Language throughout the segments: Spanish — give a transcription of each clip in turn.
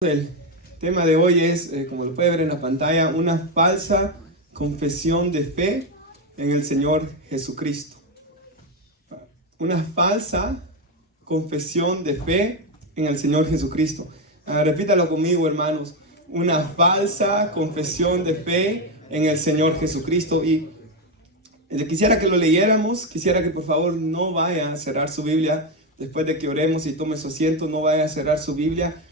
El tema de hoy es, como lo puede ver en la pantalla, una falsa confesión de fe en el Señor Jesucristo. Una falsa confesión de fe en el Señor Jesucristo. Repítalo conmigo, hermanos. Una falsa confesión de fe en el Señor Jesucristo. Y quisiera que lo leyéramos. Quisiera que por favor no vaya a cerrar su Biblia. Después de que oremos y tome su asiento, no vaya a cerrar su Biblia.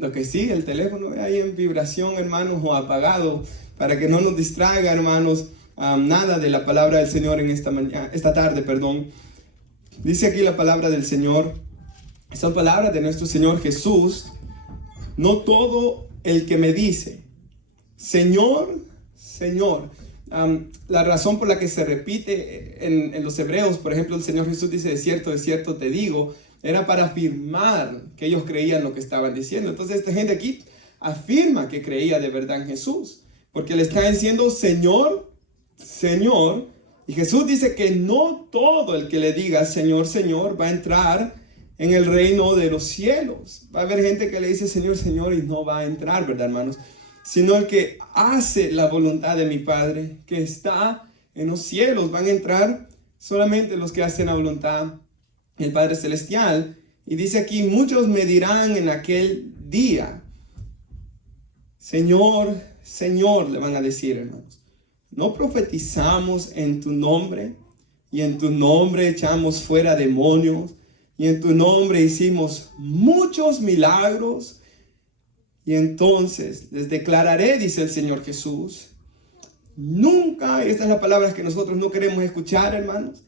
Lo que sí, el teléfono ahí en vibración, hermanos, o apagado, para que no nos distraiga, hermanos, nada de la palabra del Señor en esta tarde. Dice aquí la palabra del Señor, son palabras de nuestro Señor Jesús. No todo el que me dice, Señor, Señor. La razón por la que se repite en los hebreos, por ejemplo, el Señor Jesús dice, de cierto te digo, era para afirmar que ellos creían lo que estaban diciendo. Entonces esta gente aquí afirma que creía de verdad en Jesús, porque le está diciendo Señor, Señor. Y Jesús dice que no todo el que le diga Señor, Señor va a entrar en el reino de los cielos. Va a haber gente que le dice Señor, Señor y no va a entrar, ¿verdad, hermanos? Sino el que hace la voluntad de mi Padre que está en los cielos. Van a entrar solamente los que hacen la voluntad el Padre Celestial. Y dice aquí, muchos me dirán en aquel día, Señor, Señor, le van a decir, hermanos, ¿no profetizamos en tu nombre? Y en tu nombre echamos fuera demonios, y en tu nombre hicimos muchos milagros. Y entonces les declararé, dice el Señor Jesús, nunca, y esta es la palabra que nosotros no queremos escuchar, hermanos,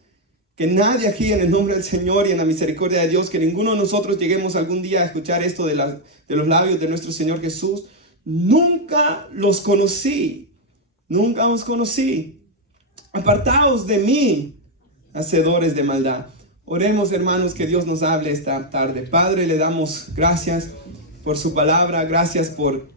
que nadie aquí en el nombre del Señor y en la misericordia de Dios, que ninguno de nosotros lleguemos algún día a escuchar esto de los labios de nuestro Señor Jesús. Nunca los conocí, nunca os conocí. Apartaos de mí, hacedores de maldad. Oremos, hermanos, que Dios nos hable esta tarde. Padre, le damos gracias por su palabra, gracias por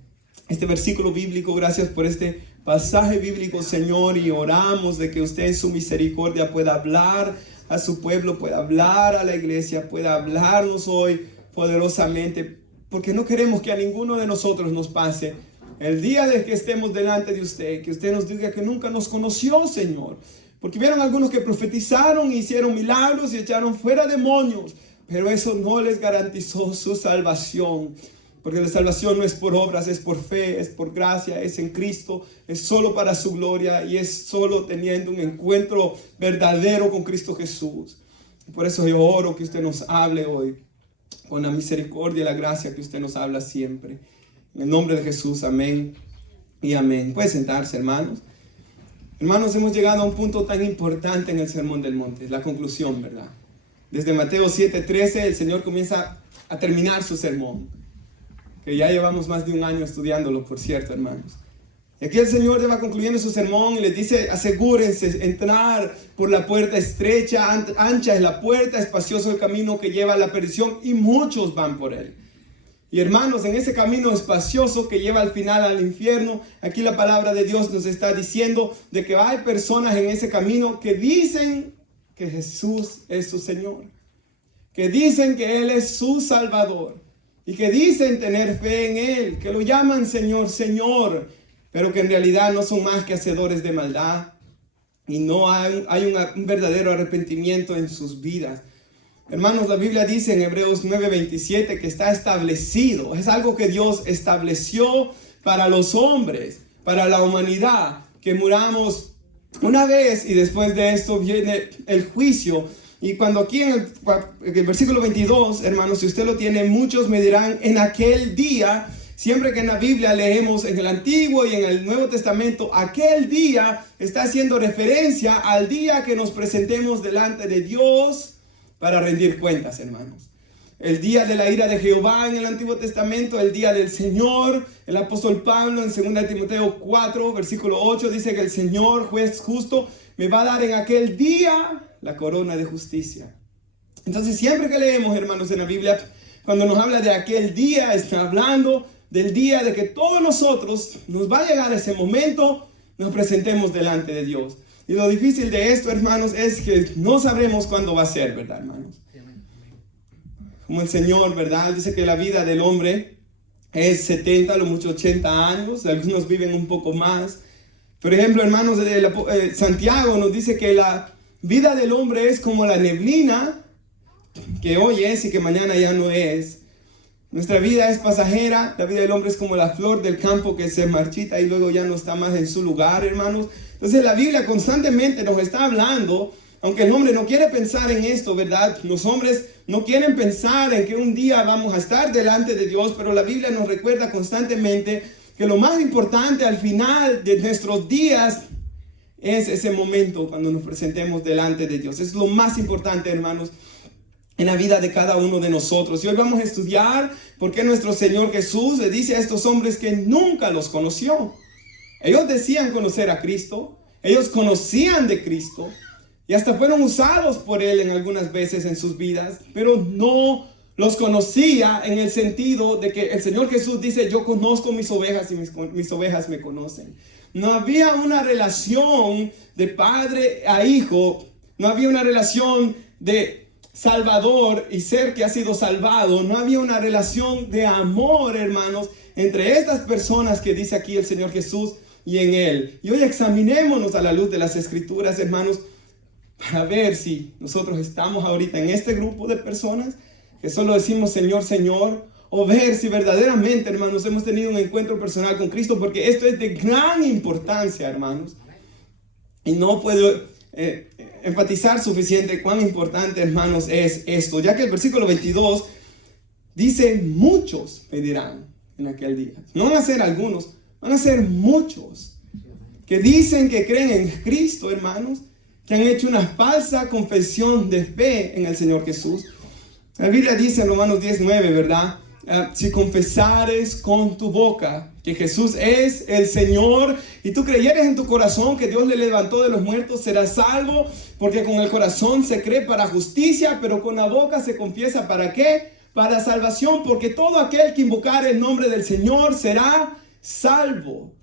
este versículo bíblico, gracias por este pasaje bíblico, Señor, y oramos de que usted en su misericordia pueda hablar a su pueblo, pueda hablar a la iglesia, pueda hablarnos hoy poderosamente, porque no queremos que a ninguno de nosotros nos pase el día de que estemos delante de usted, que usted nos diga que nunca nos conoció, Señor, porque vieron algunos que profetizaron, hicieron milagros y echaron fuera demonios, pero eso no les garantizó su salvación. Porque la salvación no es por obras, es por fe, es por gracia, es en Cristo, es solo para su gloria y es solo teniendo un encuentro verdadero con Cristo Jesús. Por eso yo oro que usted nos hable hoy con la misericordia y la gracia que usted nos habla siempre. En el nombre de Jesús, amén y amén. Puede sentarse, hermanos. Hermanos, hemos llegado a un punto tan importante en el Sermón del Monte, la conclusión, ¿verdad? Desde Mateo 7:13 el Señor comienza a terminar su sermón. Que ya llevamos más de un año estudiándolo, por cierto, hermanos. Y aquí el Señor va concluyendo su sermón y les dice, asegúrense, entrar por la puerta estrecha, ancha es la puerta, espacioso el camino que lleva a la perdición y muchos van por él. Y hermanos, en ese camino espacioso que lleva al final al infierno, aquí la palabra de Dios nos está diciendo de que hay personas en ese camino que dicen que Jesús es su Señor, que dicen que Él es su Salvador, y que dicen tener fe en Él, que lo llaman Señor, Señor, pero que en realidad no son más que hacedores de maldad. Y no hay un verdadero arrepentimiento en sus vidas. Hermanos, la Biblia dice en Hebreos 9:27 que está establecido. Es algo que Dios estableció para los hombres, para la humanidad, que muramos una vez y después de esto viene el juicio. Y cuando aquí en el versículo 22, hermanos, si usted lo tiene, muchos me dirán en aquel día. Siempre que en la Biblia leemos en el Antiguo y en el Nuevo Testamento, aquel día está haciendo referencia al día que nos presentemos delante de Dios para rendir cuentas, hermanos. El día de la ira de Jehová en el Antiguo Testamento, el día del Señor. El apóstol Pablo en 2 Timoteo 4, versículo 8, dice que el Señor, juez justo, me va a dar en aquel día la corona de justicia. Entonces siempre que leemos, hermanos, en la Biblia, cuando nos habla de aquel día, está hablando del día de que todos nosotros nos va a llegar ese momento, nos presentemos delante de Dios. Y lo difícil de esto, hermanos, es que no sabremos cuándo va a ser, ¿verdad, hermanos? Como el Señor, ¿verdad? Dice que la vida del hombre es 70, a lo mucho 80 años, algunos viven un poco más. Por ejemplo, hermanos, Santiago nos dice que la vida del hombre es como la neblina, que hoy es y que mañana ya no es. Nuestra vida es pasajera, la vida del hombre es como la flor del campo que se marchita y luego ya no está más en su lugar, hermanos. Entonces la Biblia constantemente nos está hablando, aunque el hombre no quiere pensar en esto, ¿verdad? Los hombres no quieren pensar en que un día vamos a estar delante de Dios, pero la Biblia nos recuerda constantemente que lo más importante al final de nuestros días es ese momento cuando nos presentemos delante de Dios. Es lo más importante, hermanos, en la vida de cada uno de nosotros. Y hoy vamos a estudiar por qué nuestro Señor Jesús le dice a estos hombres que nunca los conoció. Ellos decían conocer a Cristo, ellos conocían de Cristo y hasta fueron usados por Él en algunas veces en sus vidas, pero no los conocía en el sentido de que el Señor Jesús dice: yo conozco mis ovejas y mis ovejas me conocen. No había una relación de padre a hijo, no había una relación de salvador y ser que ha sido salvado, no había una relación de amor, hermanos, entre estas personas que dice aquí el Señor Jesús y en Él. Y hoy examinémonos a la luz de las Escrituras, hermanos, para ver si nosotros estamos ahorita en este grupo de personas que solo decimos Señor, Señor, o ver si verdaderamente, hermanos, hemos tenido un encuentro personal con Cristo, porque esto es de gran importancia, hermanos. Y no puedo enfatizar suficiente cuán importante, hermanos, es esto, ya que el versículo 22 dice: muchos pedirán en aquel día. No van a ser algunos, van a ser muchos que dicen que creen en Cristo, hermanos, que han hecho una falsa confesión de fe en el Señor Jesús. La Biblia dice en Romanos 10:9, ¿verdad? Si confesares con tu boca que Jesús es el Señor y tú creyeres en tu corazón que Dios le levantó de los muertos, serás salvo, porque con el corazón se cree para justicia, pero con la boca se confiesa ¿para qué? Para salvación, porque todo aquel que invocare el nombre del Señor será salvo.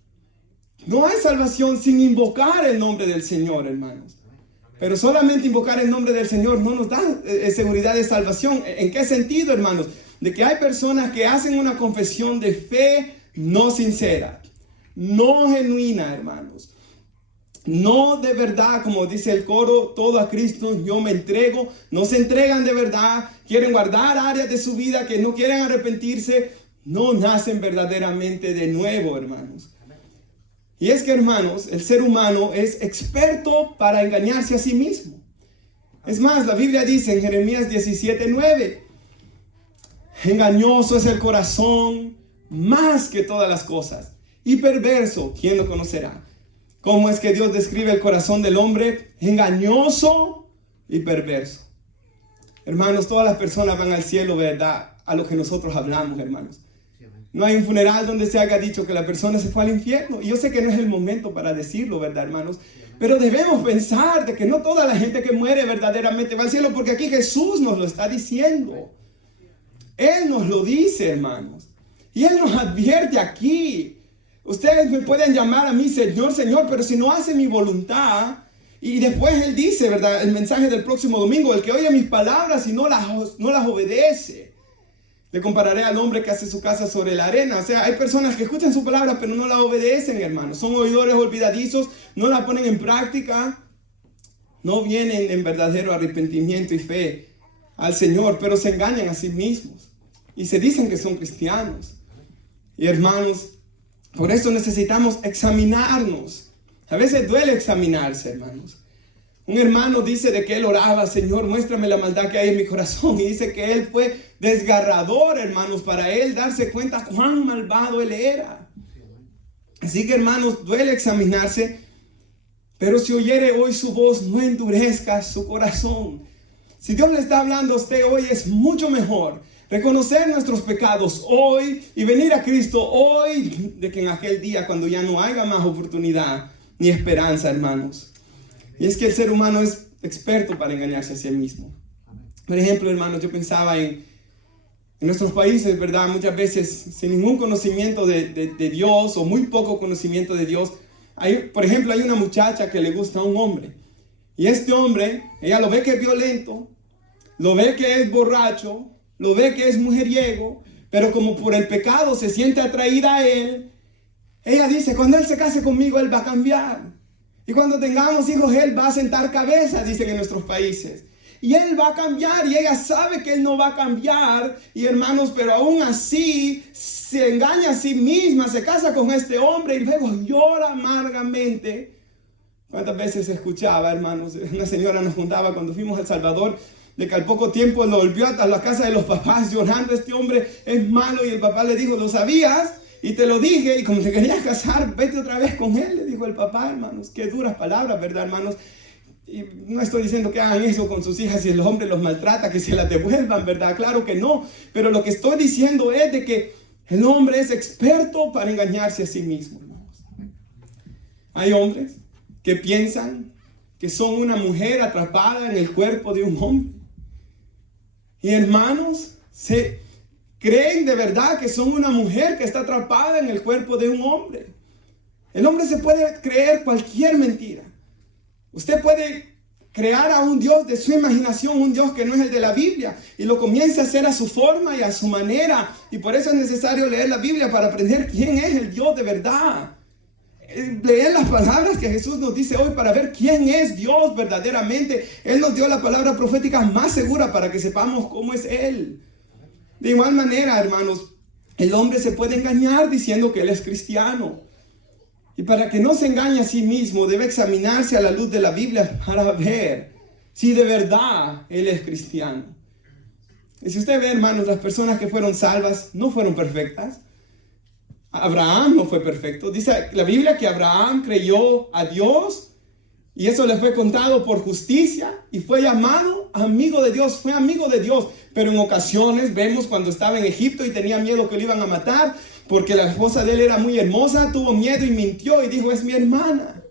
No hay salvación sin invocar el nombre del Señor, hermanos. Pero solamente invocar el nombre del Señor no nos da seguridad de salvación. ¿En qué sentido, hermanos? De que hay personas que hacen una confesión de fe no sincera, no genuina, hermanos. No de verdad, como dice el coro, todo a Cristo yo me entrego. No se entregan de verdad, quieren guardar áreas de su vida que no quieren arrepentirse. No nacen verdaderamente de nuevo, hermanos. Y es que, hermanos, el ser humano es experto para engañarse a sí mismo. Es más, la Biblia dice en Jeremías 17:9, engañoso es el corazón más que todas las cosas, y perverso, ¿quién lo conocerá? ¿Cómo es que Dios describe el corazón del hombre? Engañoso y perverso. Hermanos, todas las personas van al cielo, ¿verdad? A lo que nosotros hablamos, hermanos. No hay un funeral donde se haya dicho que la persona se fue al infierno. Y yo sé que no es el momento para decirlo, ¿verdad, hermanos? Pero debemos pensar de que no toda la gente que muere verdaderamente va al cielo, porque aquí Jesús nos lo está diciendo. Él nos lo dice, hermanos. Y Él nos advierte aquí. Ustedes me pueden llamar a mí Señor, Señor, pero si no hace mi voluntad. Y después Él dice, ¿verdad? El mensaje del próximo domingo: el que oye mis palabras y no las obedece, le compararé al hombre que hace su casa sobre la arena. O sea, hay personas que escuchan su palabra pero no la obedecen, hermanos. Son oidores olvidadizos, no la ponen en práctica, no vienen en verdadero arrepentimiento y fe al Señor, pero se engañan a sí mismos y se dicen que son cristianos. Y hermanos, por eso necesitamos examinarnos. A veces duele examinarse, hermanos. Un hermano dice de que él oraba: Señor, muéstrame la maldad que hay en mi corazón. Y dice que él fue desgarrador, hermanos, para él darse cuenta cuán malvado él era. Así que, hermanos, duele examinarse. Pero si oyere hoy su voz, no endurezca su corazón. Si Dios le está hablando a usted hoy, es mucho mejor reconocer nuestros pecados hoy y venir a Cristo hoy, de que en aquel día cuando ya no haya más oportunidad ni esperanza, hermanos. Y es que el ser humano es experto para engañarse a sí mismo. Por ejemplo, hermanos, yo pensaba en nuestros países, ¿verdad? Muchas veces sin ningún conocimiento de Dios o muy poco conocimiento de Dios. Por ejemplo, hay una muchacha que le gusta a un hombre. Y este hombre, ella lo ve que es violento, lo ve que es borracho, lo ve que es mujeriego, pero como por el pecado se siente atraída a él, ella dice, cuando él se case conmigo, él va a cambiar. Y cuando tengamos hijos, él va a sentar cabeza, dicen en nuestros países. Y él va a cambiar, y ella sabe que él no va a cambiar. Y hermanos, pero aún así, se engaña a sí misma, se casa con este hombre y luego llora amargamente. ¿Cuántas veces escuchaba, hermanos? Una señora nos contaba cuando fuimos a El Salvador, de que al poco tiempo lo volvió a la casa de los papás llorando, este hombre es malo, y el papá le dijo, ¿lo sabías? Y te lo dije, y como te querías casar, vete otra vez con él, le dijo el papá, hermanos. Qué duras palabras, ¿verdad, hermanos? Y no estoy diciendo que hagan eso con sus hijas si el hombre los maltrata, que se las devuelvan, ¿verdad? Claro que no. Pero lo que estoy diciendo es de que el hombre es experto para engañarse a sí mismo, hermanos. Hay hombres que piensan que son una mujer atrapada en el cuerpo de un hombre. Y hermanos, se creen de verdad que son una mujer que está atrapada en el cuerpo de un hombre. El hombre se puede creer cualquier mentira. Usted puede crear a un Dios de su imaginación, un Dios que no es el de la Biblia, y lo comience a hacer a su forma y a su manera. Y por eso es necesario leer la Biblia para aprender quién es el Dios de verdad. Leer las palabras que Jesús nos dice hoy para ver quién es Dios verdaderamente. Él nos dio la palabra profética más segura para que sepamos cómo es Él. De igual manera, hermanos, el hombre se puede engañar diciendo que él es cristiano. Y para que no se engañe a sí mismo, debe examinarse a la luz de la Biblia para ver si de verdad él es cristiano. Y si usted ve, hermanos, las personas que fueron salvas no fueron perfectas. Abraham no fue perfecto. Dice la Biblia que Abraham creyó a Dios y eso le fue contado por justicia y fue llamado amigo de Dios, fue amigo de Dios. Pero en ocasiones vemos cuando estaba en Egipto y tenía miedo que lo iban a matar porque la esposa de él era muy hermosa, tuvo miedo y mintió y dijo, es mi hermana.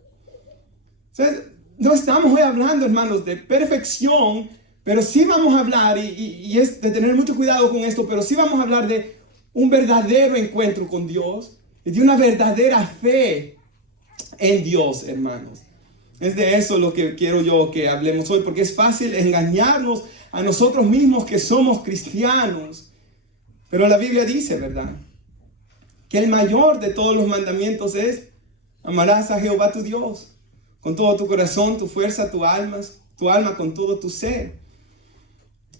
Entonces, no estamos hoy hablando, hermanos, de perfección, pero sí vamos a hablar, y es de tener mucho cuidado con esto, pero sí vamos a hablar de un verdadero encuentro con Dios y de una verdadera fe en Dios, hermanos. Es de eso lo que quiero yo que hablemos hoy, porque es fácil engañarnos a nosotros mismos que somos cristianos. Pero la Biblia dice, ¿verdad?, que el mayor de todos los mandamientos es: amarás a Jehová tu Dios con todo tu corazón, tu fuerza, tu alma, con todo tu ser.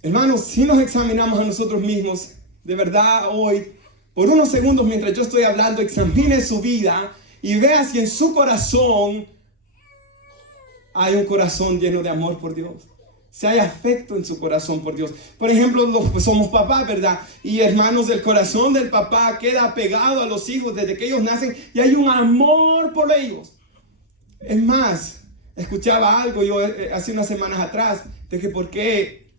Hermanos, si nos examinamos a nosotros mismos, de verdad hoy, por unos segundos mientras yo estoy hablando, examine su vida y vea si en su corazón hay un corazón lleno de amor por Dios. Si hay afecto en su corazón por Dios. Por ejemplo, somos papás, ¿verdad? Y hermanos, el corazón del papá queda pegado a los hijos desde que ellos nacen y hay un amor por ellos. Es más, escuchaba algo yo hace unas semanas atrás de que por qué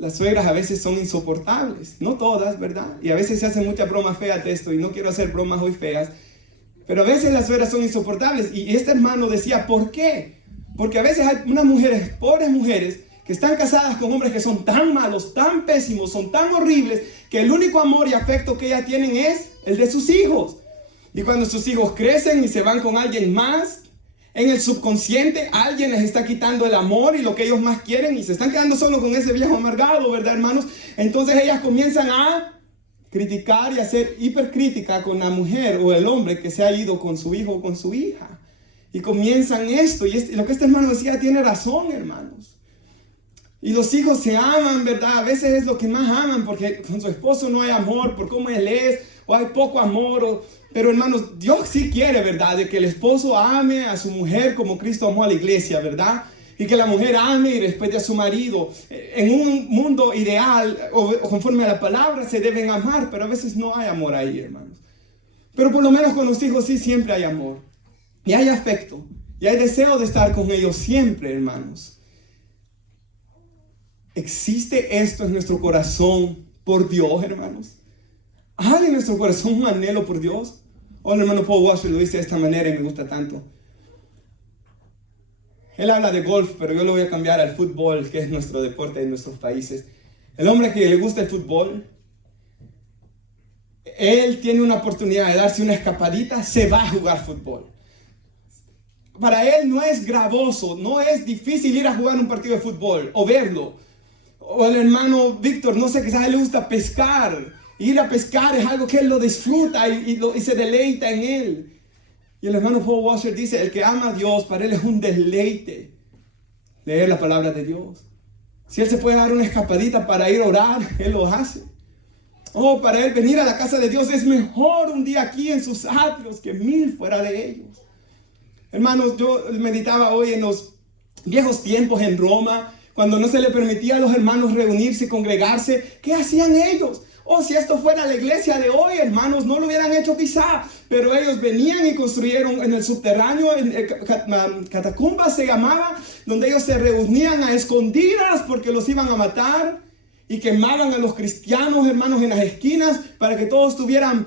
las suegras a veces son insoportables. No todas, ¿verdad? Y a veces se hacen muchas bromas feas de esto y no quiero hacer bromas hoy feas. Pero a veces las suegras son insoportables. Y este hermano decía, ¿por qué? Porque a veces hay unas mujeres, pobres mujeres, que están casadas con hombres que son tan malos, tan pésimos, son tan horribles, que el único amor y afecto que ellas tienen es el de sus hijos. Y cuando sus hijos crecen y se van con alguien más, en el subconsciente alguien les está quitando el amor y lo que ellos más quieren y se están quedando solos con ese viejo amargado, ¿verdad, hermanos? Entonces ellas comienzan a criticar y a ser hipercrítica con la mujer o el hombre que se ha ido con su hijo o con su hija. Y comienzan esto, y lo que este hermano decía tiene razón, hermanos. Y los hijos se aman, ¿verdad? A veces es lo que más aman, porque con su esposo no hay amor, por cómo él es, o hay poco amor. Pero hermanos, Dios sí quiere, ¿verdad?, de que el esposo ame a su mujer como Cristo amó a la iglesia, ¿verdad? Y que la mujer ame y respete a su marido. En un mundo ideal, o conforme a la palabra, se deben amar, pero a veces no hay amor ahí, hermanos. Pero por lo menos con los hijos sí siempre hay amor. Y hay afecto, y hay deseo de estar con ellos siempre, hermanos. ¿Existe esto en nuestro corazón por Dios, hermanos? ¿Hay en nuestro corazón un anhelo por Dios? El hermano Paul Washer lo dice de esta manera y me gusta tanto. Él habla de golf, pero yo lo voy a cambiar al fútbol, que es nuestro deporte en nuestros países. El hombre que le gusta el fútbol, él tiene una oportunidad de darse una escapadita, se va a jugar fútbol. Para él no es gravoso, no es difícil ir a jugar un partido de fútbol o verlo. O el hermano Víctor, no sé, quizás a él le gusta pescar Ir a pescar es algo que él lo disfruta y se deleita en él. Y el hermano Paul Washer dice, el que ama a Dios, para él es un deleite leer la palabra de Dios. Si él se puede dar una escapadita para ir a orar, él lo hace. Para él venir a la casa de Dios es mejor un día aquí en sus atrios que 1000 fuera de ellos. Hermanos, yo meditaba hoy en los viejos tiempos en Roma, cuando no se le permitía a los hermanos reunirse y congregarse. ¿Qué hacían ellos? Si esto fuera la iglesia de hoy, hermanos, no lo hubieran hecho quizá, pero ellos venían y construyeron en el subterráneo, en catacumbas se llamaba, donde ellos se reunían a escondidas porque los iban a matar y quemaban a los cristianos, hermanos, en las esquinas para que todos tuvieran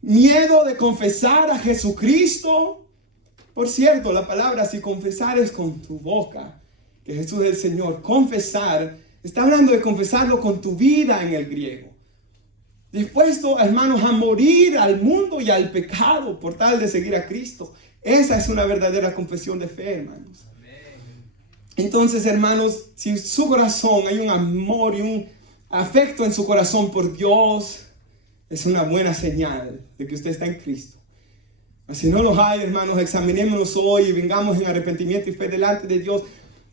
miedo de confesar a Jesucristo. Por cierto, la palabra si confesar es con tu boca que Jesús es el Señor. Confesar, está hablando de confesarlo con tu vida en el griego. Dispuesto, hermanos, a morir al mundo y al pecado por tal de seguir a Cristo. Esa es una verdadera confesión de fe, hermanos. Entonces, hermanos, si en su corazón hay un amor y un afecto en su corazón por Dios, es una buena señal de que usted está en Cristo. Si no los hay, hermanos, examinémonos hoy y vengamos en arrepentimiento y fe delante de Dios.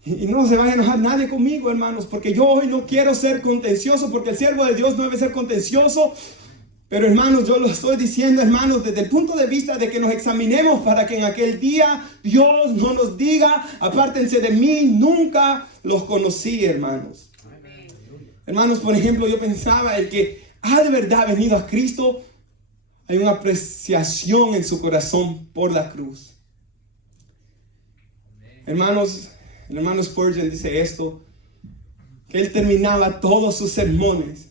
Y no se vaya a enojar nadie conmigo, hermanos, porque yo hoy no quiero ser contencioso, porque el siervo de Dios no debe ser contencioso. Pero, hermanos, yo lo estoy diciendo, hermanos, desde el punto de vista de que nos examinemos para que en aquel día Dios no nos diga, apártense de mí, nunca los conocí, hermanos. Amén. Hermanos, por ejemplo, yo pensaba, el que ha de verdad venido a Cristo, hay una apreciación en su corazón por la cruz. Amén. Hermanos, el hermano Spurgeon dice esto, que él terminaba todos sus sermones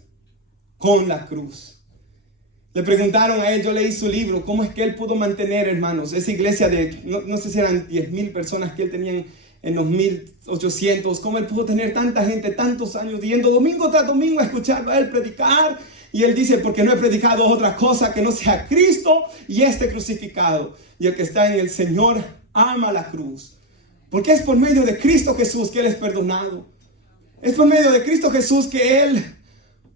con la cruz. Le preguntaron a él, yo leí su libro, ¿cómo es que él pudo mantener, hermanos, esa iglesia de, no sé si eran 10,000 personas que él tenía en los 1800, cómo él pudo tener tanta gente, tantos años, yendo domingo tras domingo a escucharlo a él predicar? Y él dice, porque no he predicado otra cosa que no sea Cristo y este crucificado. Y el que está en el Señor ama la cruz. Porque es por medio de Cristo Jesús que él es perdonado. Es por medio de Cristo Jesús que él,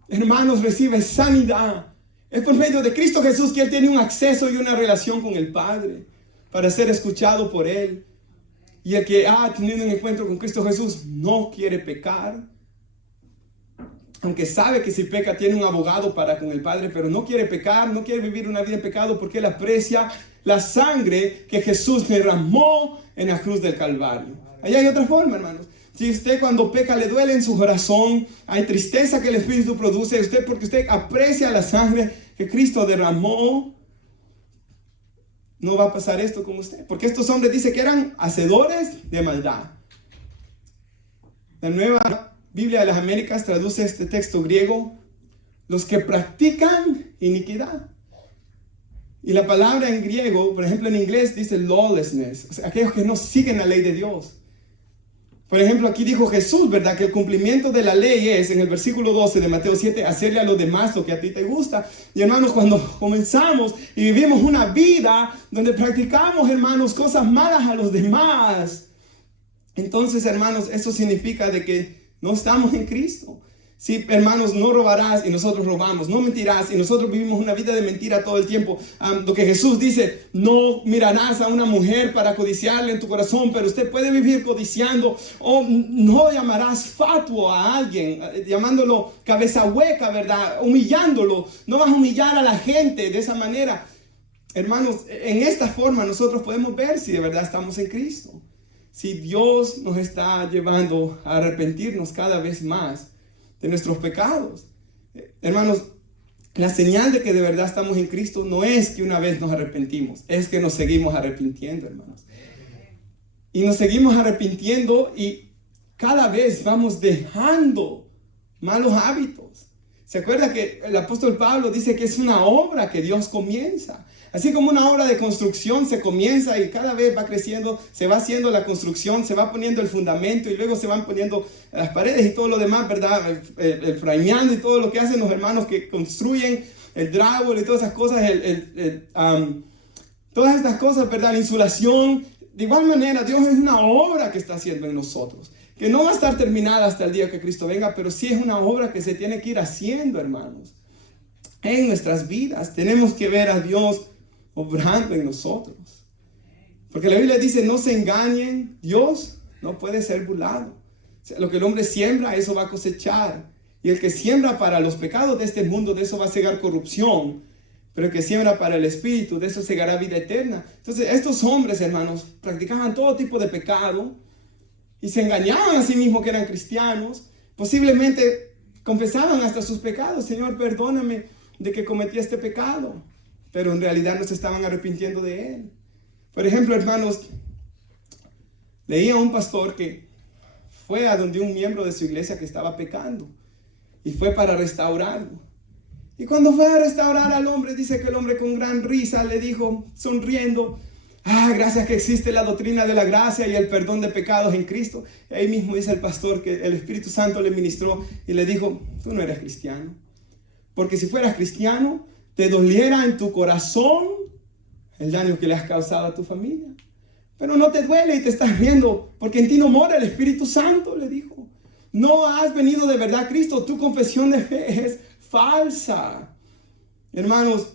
hermanos, recibe sanidad. Es por medio de Cristo Jesús que él tiene un acceso y una relación con el Padre para ser escuchado por él. Y el que ha tenido un encuentro con Cristo Jesús no quiere pecar. Aunque sabe que si peca tiene un abogado para con el Padre, pero no quiere pecar, no quiere vivir una vida en pecado porque él aprecia la sangre que Jesús derramó en la cruz del Calvario. Allá hay otra forma, hermanos. Si usted cuando peca le duele en su corazón, hay tristeza que el Espíritu produce, porque usted aprecia la sangre que Cristo derramó, no va a pasar esto con usted. Porque estos hombres dice que eran hacedores de maldad. La Nueva Biblia de las Américas traduce este texto griego, los que practican iniquidad. Y la palabra en griego, por ejemplo en inglés dice lawlessness, o sea, aquellos que no siguen la ley de Dios. Por ejemplo, aquí dijo Jesús, ¿verdad? Que el cumplimiento de la ley es, en el versículo 12 de Mateo 7, hacerle a los demás lo que a ti te gusta. Y hermanos, cuando comenzamos y vivimos una vida donde practicamos, hermanos, cosas malas a los demás, entonces, hermanos, eso significa de que no estamos en Cristo. Si, hermanos, no robarás y nosotros robamos, no mentirás y nosotros vivimos una vida de mentira todo el tiempo. Lo que Jesús dice, no mirarás a una mujer para codiciarle en tu corazón, pero usted puede vivir codiciando. O no llamarás fatuo a alguien, llamándolo cabeza hueca, ¿verdad? Humillándolo. No vas a humillar a la gente de esa manera. Hermanos, en esta forma nosotros podemos ver si de verdad estamos en Cristo. Si Dios nos está llevando a arrepentirnos cada vez más de nuestros pecados. Hermanos, la señal de que de verdad estamos en Cristo no es que una vez nos arrepentimos, es que nos seguimos arrepintiendo, hermanos. Y nos seguimos arrepintiendo y cada vez vamos dejando malos hábitos. ¿Se acuerda que el apóstol Pablo dice que es una obra que Dios comienza? Así como una obra de construcción se comienza y cada vez va creciendo, se va haciendo la construcción, se va poniendo el fundamento y luego se van poniendo las paredes y todo lo demás, ¿verdad? El frameando y todo lo que hacen los hermanos que construyen, el drywall y todas esas cosas, todas estas cosas, ¿verdad? La insulación. De igual manera, Dios es una obra que está haciendo en nosotros, que no va a estar terminada hasta el día que Cristo venga, pero sí es una obra que se tiene que ir haciendo, hermanos. en nuestras vidas. Tenemos que ver a Dios obrando en nosotros. Porque la Biblia dice, no se engañen, Dios no puede ser burlado. O sea, lo que el hombre siembra, eso va a cosechar. Y el que siembra para los pecados de este mundo, de eso va a segar corrupción. Pero el que siembra para el Espíritu, de eso segará vida eterna. Entonces, estos hombres, hermanos, practicaban todo tipo de pecado y se engañaban a sí mismos que eran cristianos. Posiblemente confesaban hasta sus pecados. Señor, perdóname de que cometí este pecado. Pero en realidad no se estaban arrepintiendo de él. Por ejemplo, hermanos, leía a un pastor que fue a donde un miembro de su iglesia que estaba pecando y fue para restaurarlo. Y cuando fue a restaurar al hombre, dice que el hombre con gran risa le dijo, sonriendo, gracias que existe la doctrina de la gracia y el perdón de pecados en Cristo. Y ahí mismo dice el pastor que el Espíritu Santo le ministró y le dijo, tú no eres cristiano. Porque si fueras cristiano, te doliera en tu corazón el daño que le has causado a tu familia. Pero no te duele y te estás riendo, porque en ti no mora el Espíritu Santo, le dijo. No has venido de verdad a Cristo, tu confesión de fe es falsa. Hermanos,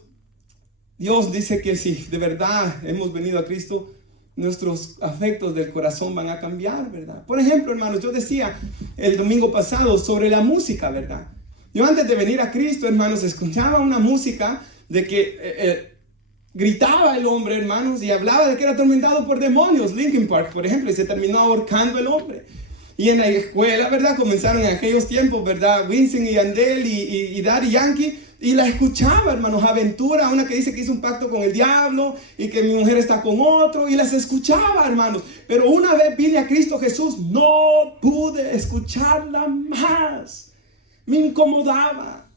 Dios dice que si de verdad hemos venido a Cristo, nuestros afectos del corazón van a cambiar, ¿verdad? Por ejemplo, hermanos, yo decía el domingo pasado sobre la música, ¿verdad? Yo antes de venir a Cristo, hermanos, escuchaba una música de que gritaba el hombre, hermanos, y hablaba de que era atormentado por demonios. Linkin Park, por ejemplo, y se terminó ahorcando el hombre. Y en la escuela, ¿verdad? Comenzaron en aquellos tiempos, ¿verdad? Wisin y Yandel y Daddy Yankee. Y la escuchaba, hermanos. Aventura, una que dice que hizo un pacto con el diablo y que mi mujer está con otro. Y las escuchaba, hermanos. Pero una vez vine a Cristo Jesús, no pude escucharla más. Me incomodaba.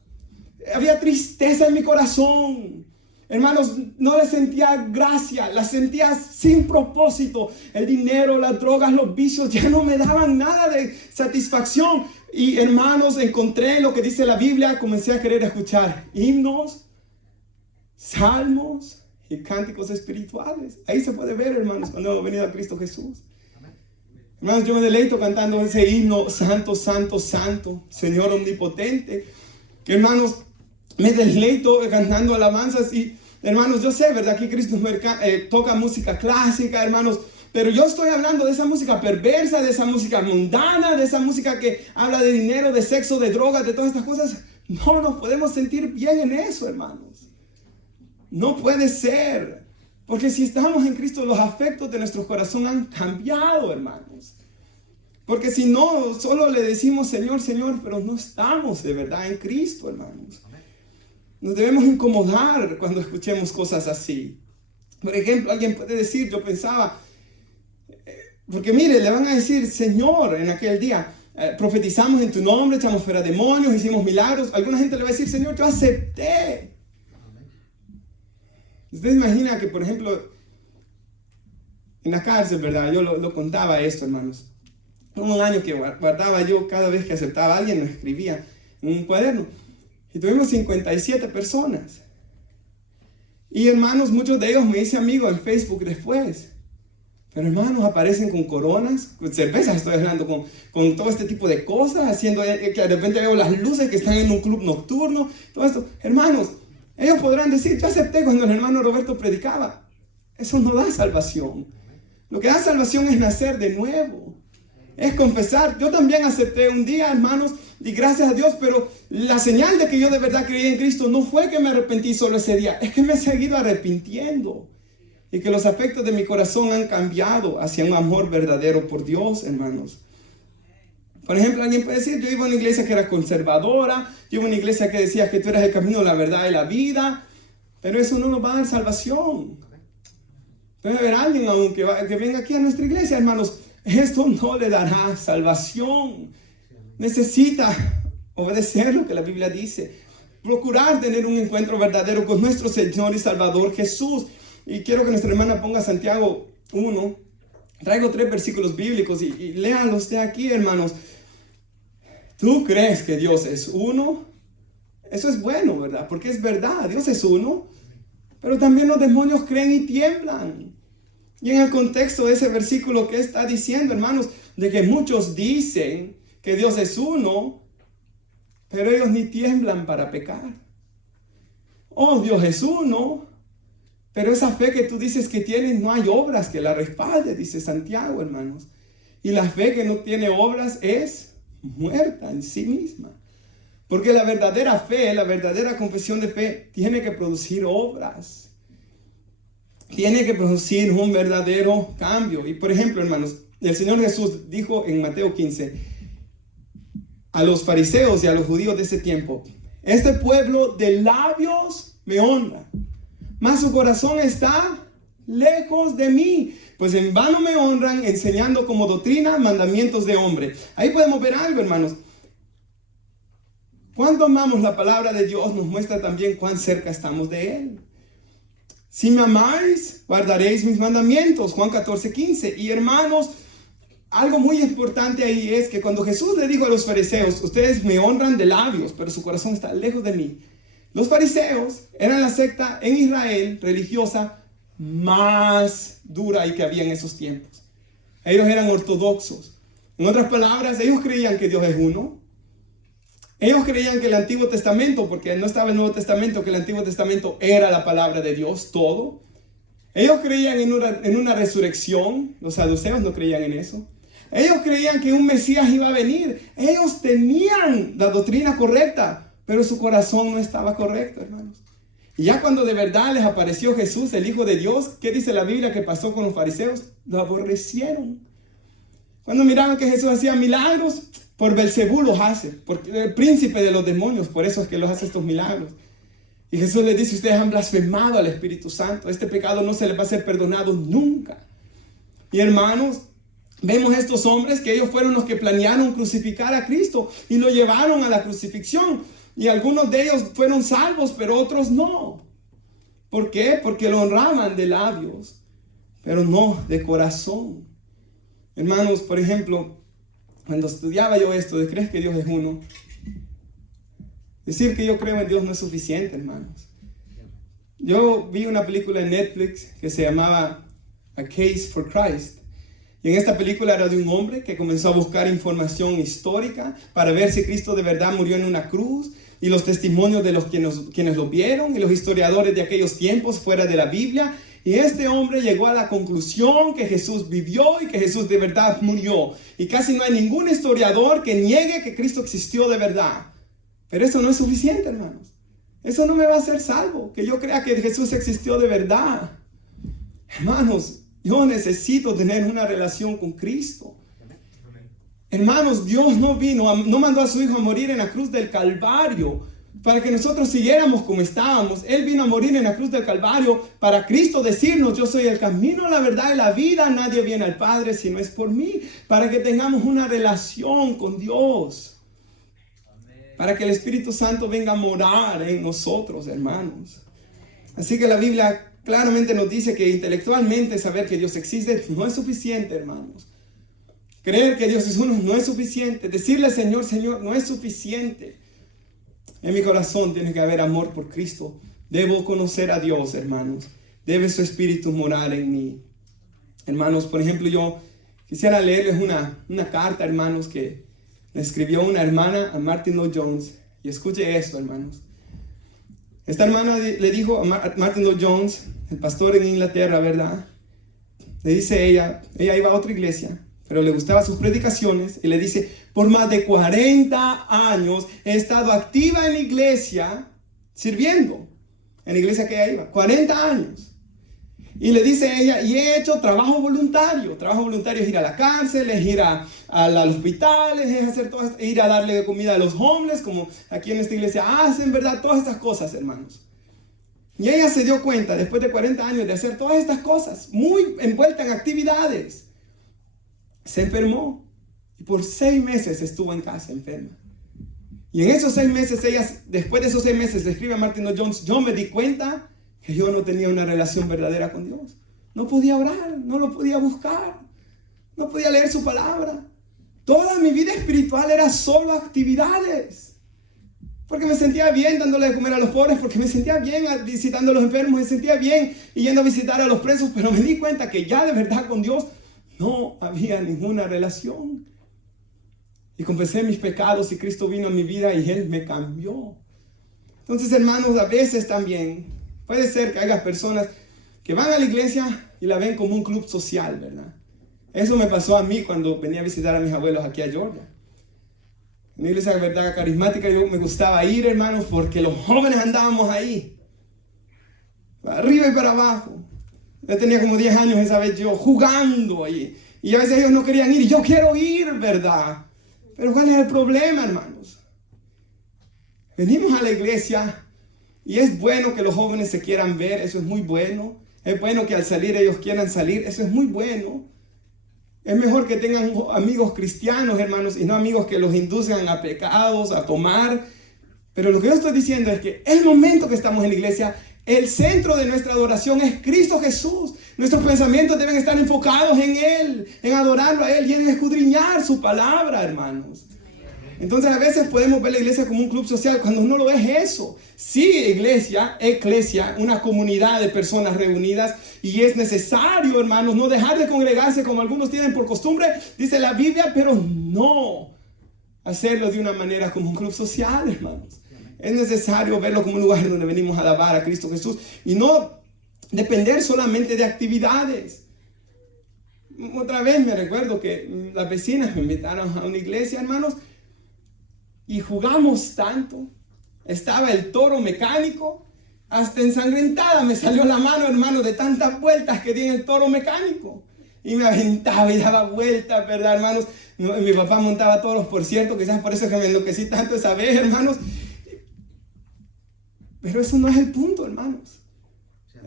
Había tristeza en mi corazón. Hermanos, no le sentía gracia, la sentía sin propósito. El dinero, las drogas, los vicios ya no me daban nada de satisfacción. Y hermanos, encontré lo que dice la Biblia, comencé a querer escuchar himnos, salmos y cánticos espirituales. Ahí se puede ver, hermanos, cuando hemos venido a Cristo Jesús. Hermanos, yo me deleito cantando ese himno, Santo, Santo, Santo, Señor omnipotente. Que hermanos, me deleito cantando alabanzas y hermanos, yo sé, ¿verdad? Que Cristo toca música clásica, hermanos, pero yo estoy hablando de esa música perversa, de esa música mundana, de esa música que habla de dinero, de sexo, de drogas, de todas estas cosas. No nos podemos sentir bien en eso, hermanos. No puede ser, porque si estamos en Cristo, los afectos de nuestro corazón han cambiado, hermanos. Porque si no, solo le decimos Señor, Señor, pero no estamos de verdad en Cristo, hermanos. Nos debemos incomodar cuando escuchemos cosas así. Por ejemplo, alguien puede decir, yo pensaba, porque mire, le van a decir, Señor, en aquel día, profetizamos en tu nombre, echamos fuera demonios, hicimos milagros. Alguna gente le va a decir, Señor, yo acepté. Usted imagina que, por ejemplo, en la cárcel, ¿verdad? Yo lo contaba esto, hermanos. Hubo un año que guardaba yo, cada vez que aceptaba a alguien, lo escribía en un cuaderno. Y tuvimos 57 personas. Y hermanos, muchos de ellos me hice amigo en Facebook después. Pero hermanos, aparecen con coronas, con cervezas, estoy hablando, con todo este tipo de cosas, haciendo que de repente veo las luces que están en un club nocturno, todo esto. Hermanos, ellos podrán decir, yo acepté cuando el hermano Roberto predicaba. Eso no da salvación. Lo que da salvación es nacer de nuevo. Es confesar. Yo también acepté un día, hermanos, y gracias a Dios, pero la señal de que yo de verdad creí en Cristo no fue que me arrepentí solo ese día, es que me he seguido arrepintiendo y que los afectos de mi corazón han cambiado hacia un amor verdadero por Dios, hermanos. Por ejemplo, alguien puede decir, yo iba a una iglesia que era conservadora, yo iba a una iglesia que decía que tú eras el camino, la verdad y la vida, pero eso no nos va a dar salvación. Puede haber alguien aún que venga aquí a nuestra iglesia, hermanos, esto no le dará salvación. Necesita obedecer lo que la Biblia dice. Procurar tener un encuentro verdadero con nuestro Señor y Salvador Jesús. Y quiero que nuestra hermana ponga Santiago 1. Traigo 3 versículos bíblicos y léanlos de aquí, hermanos. ¿Tú crees que Dios es uno? Eso es bueno, ¿verdad? Porque es verdad, Dios es uno. Pero también los demonios creen y tiemblan. Y en el contexto de ese versículo, ¿qué está diciendo, hermanos? De que muchos dicen que Dios es uno, pero ellos ni tiemblan para pecar. Oh, Dios es uno. Pero esa fe que tú dices que tienes, no hay obras que la respalde, dice Santiago, hermanos. Y la fe que no tiene obras es muerta en sí misma. Porque la verdadera fe, la verdadera confesión de fe, tiene que producir obras. Tiene que producir un verdadero cambio. Y por ejemplo, hermanos, el Señor Jesús dijo en Mateo 15 a los fariseos y a los judíos de ese tiempo: este pueblo de labios me honra, mas su corazón está lejos de mí, pues en vano me honran, enseñando como doctrina mandamientos de hombre. Ahí podemos ver algo, hermanos. Cuando amamos la palabra de Dios, nos muestra también cuán cerca estamos de Él. Si me amáis, guardaréis mis mandamientos. Juan 14:15. Y hermanos, algo muy importante ahí es que cuando Jesús le dijo a los fariseos: ustedes me honran de labios, pero su corazón está lejos de mí. Los fariseos eran la secta en Israel religiosa más dura y que había en esos tiempos. Ellos eran ortodoxos. En otras palabras, ellos creían que Dios es uno. Ellos creían que el Antiguo Testamento, porque no estaba el Nuevo Testamento, que el Antiguo Testamento era la palabra de Dios, todo. Ellos creían en una resurrección. Los saduceos no creían en eso. Ellos creían que un Mesías iba a venir. Ellos tenían la doctrina correcta, pero su corazón no estaba correcto, hermanos. Y ya cuando de verdad les apareció Jesús, el Hijo de Dios, ¿qué dice la Biblia que pasó con los fariseos? Lo aborrecieron. Cuando miraban que Jesús hacía milagros, por Belcebú los hace, porque el príncipe de los demonios, por eso es que los hace estos milagros. Y Jesús les dice: ustedes han blasfemado al Espíritu Santo, este pecado no se les va a ser perdonado nunca. Y hermanos, vemos estos hombres que ellos fueron los que planearon crucificar a Cristo y lo llevaron a la crucifixión. Y algunos de ellos fueron salvos, pero otros no. ¿Por qué? Porque lo honraban de labios, pero no de corazón. Hermanos, por ejemplo, cuando estudiaba yo esto de ¿crees que Dios es uno? Decir que yo creo en Dios no es suficiente, hermanos. Yo vi una película en Netflix que se llamaba A Case for Christ. Y en esta película era de un hombre que comenzó a buscar información histórica para ver si Cristo de verdad murió en una cruz, y los testimonios de los quienes lo vieron, y los historiadores de aquellos tiempos fuera de la Biblia. Y este hombre llegó a la conclusión que Jesús vivió y que Jesús de verdad murió. Y casi no hay ningún historiador que niegue que Cristo existió de verdad. Pero eso no es suficiente, hermanos. Eso no me va a hacer salvo, que yo crea que Jesús existió de verdad. Hermanos, yo necesito tener una relación con Cristo. Hermanos, Dios no mandó a su Hijo a morir en la cruz del Calvario para que nosotros siguiéramos como estábamos. Él vino a morir en la cruz del Calvario para Cristo decirnos: yo soy el camino, la verdad y la vida. Nadie viene al Padre si no es por mí. Para que tengamos una relación con Dios. Para que el Espíritu Santo venga a morar en nosotros, hermanos. Así que la Biblia claramente nos dice que intelectualmente saber que Dios existe no es suficiente, hermanos. Creer que Dios es uno no es suficiente. Decirle Señor, Señor no es suficiente. En mi corazón tiene que haber amor por Cristo. Debo conocer a Dios, hermanos. Debe su Espíritu morar en mí. Hermanos, por ejemplo, yo quisiera leerles una carta, hermanos, que le escribió una hermana a Martyn Lloyd-Jones. Y escuche esto, hermanos. Esta hermana le dijo a Martyn Lloyd-Jones, el pastor en Inglaterra, ¿verdad? Le dice ella iba a otra iglesia, pero le gustaban sus predicaciones, y le dice: por más de 40 años he estado activa en la iglesia, sirviendo en la iglesia que ella iba, 40 años. Y le dice ella: y he hecho trabajo voluntario. Trabajo voluntario es ir a la cárcel, es ir al hospital, es hacer todo esto, ir a darle comida a los homeless, como aquí en esta iglesia hacen, ¿verdad? Todas estas cosas, hermanos. Y ella se dio cuenta, después de 40 años de hacer todas estas cosas, muy envuelta en actividades, se enfermó. Y por 6 meses estuvo en casa enferma. Y en esos 6 meses, después de esos 6 meses, escribe a Martyn Lloyd-Jones: yo me di cuenta que yo no tenía una relación verdadera con Dios. No podía orar, no lo podía buscar, no podía leer su palabra. Toda mi vida espiritual era solo actividades. Porque me sentía bien dándole de comer a los pobres, porque me sentía bien visitando a los enfermos, me sentía bien yendo a visitar a los presos, pero me di cuenta que ya de verdad con Dios no había ninguna relación. Y confesé mis pecados y Cristo vino a mi vida y Él me cambió. Entonces, hermanos, a veces también puede ser que haya personas que van a la iglesia y la ven como un club social, ¿verdad? Eso me pasó a mí cuando venía a visitar a mis abuelos aquí a Georgia. En una iglesia, verdad, carismática, yo me gustaba ir, hermanos, porque los jóvenes andábamos ahí, para arriba y para abajo. Yo tenía como 10 años esa vez yo jugando allí. Y a veces ellos no querían ir y yo quiero ir, ¿verdad? Pero ¿cuál es el problema, hermanos? Venimos a la iglesia y es bueno que los jóvenes se quieran ver, eso es muy bueno. Es bueno que al salir ellos quieran salir, eso es muy bueno. Es mejor que tengan amigos cristianos, hermanos, y no amigos que los induzcan a pecados, a tomar. Pero lo que yo estoy diciendo es que el momento que estamos en la iglesia, el centro de nuestra adoración es Cristo Jesús. Nuestros pensamientos deben estar enfocados en Él, en adorarlo a Él y en escudriñar su palabra, hermanos. Entonces a veces podemos ver la iglesia como un club social cuando no lo es eso. Sí, iglesia, eclesia, una comunidad de personas reunidas, y es necesario, hermanos, no dejar de congregarse como algunos tienen por costumbre, dice la Biblia, pero no hacerlo de una manera como un club social, hermanos. Es necesario verlo como un lugar donde venimos a alabar a Cristo Jesús y no depender solamente de actividades. Otra vez me recuerdo que las vecinas me invitaron a una iglesia, hermanos, y jugamos tanto. Estaba el toro mecánico, hasta ensangrentada me salió la mano, hermano, de tantas vueltas que di en el toro mecánico. Y me aventaba y daba vueltas, ¿verdad, hermanos? Mi papá montaba toros, por cierto, quizás por eso es que me enloquecí tanto esa vez, hermanos. Pero eso no es el punto, hermanos.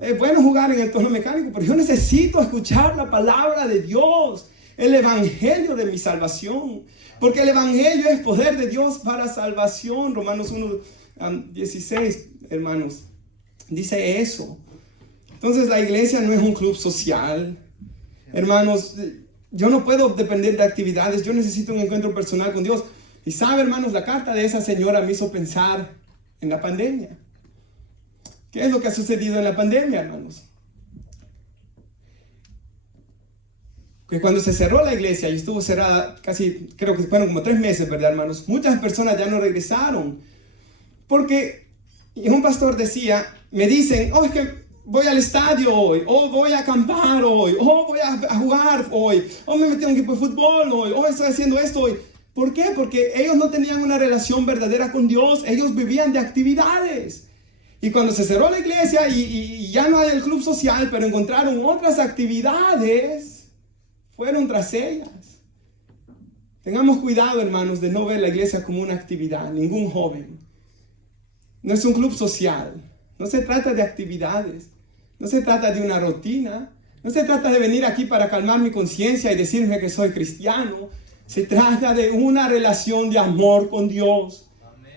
Es bueno jugar en el toro mecánico, pero yo necesito escuchar la palabra de Dios, el evangelio de mi salvación. Porque el evangelio es poder de Dios para salvación. Romanos 1:16, hermanos, dice eso. Entonces la iglesia no es un club social. Hermanos, yo no puedo depender de actividades. Yo necesito un encuentro personal con Dios. Y sabe, hermanos, la carta de esa señora me hizo pensar en la pandemia. ¿Qué es lo que ha sucedido en la pandemia, hermanos? Que cuando se cerró la iglesia y estuvo cerrada casi, creo que fueron como 3 meses, ¿verdad, hermanos? Muchas personas ya no regresaron. Porque, y un pastor decía, me dicen, oh, es que voy al estadio hoy, o voy a acampar hoy, o voy a jugar hoy, o me metí en un equipo de fútbol hoy, o estoy haciendo esto hoy. ¿Por qué? Porque ellos no tenían una relación verdadera con Dios, ellos vivían de actividades. Y cuando se cerró la iglesia y ya no hay el club social, pero encontraron otras actividades, fueron tras ellas. Tengamos cuidado, hermanos, de no ver la iglesia como una actividad. Ningún joven. No es un club social. No se trata de actividades. No se trata de una rutina. No se trata de venir aquí para calmar mi conciencia y decirme que soy cristiano. Se trata de una relación de amor con Dios.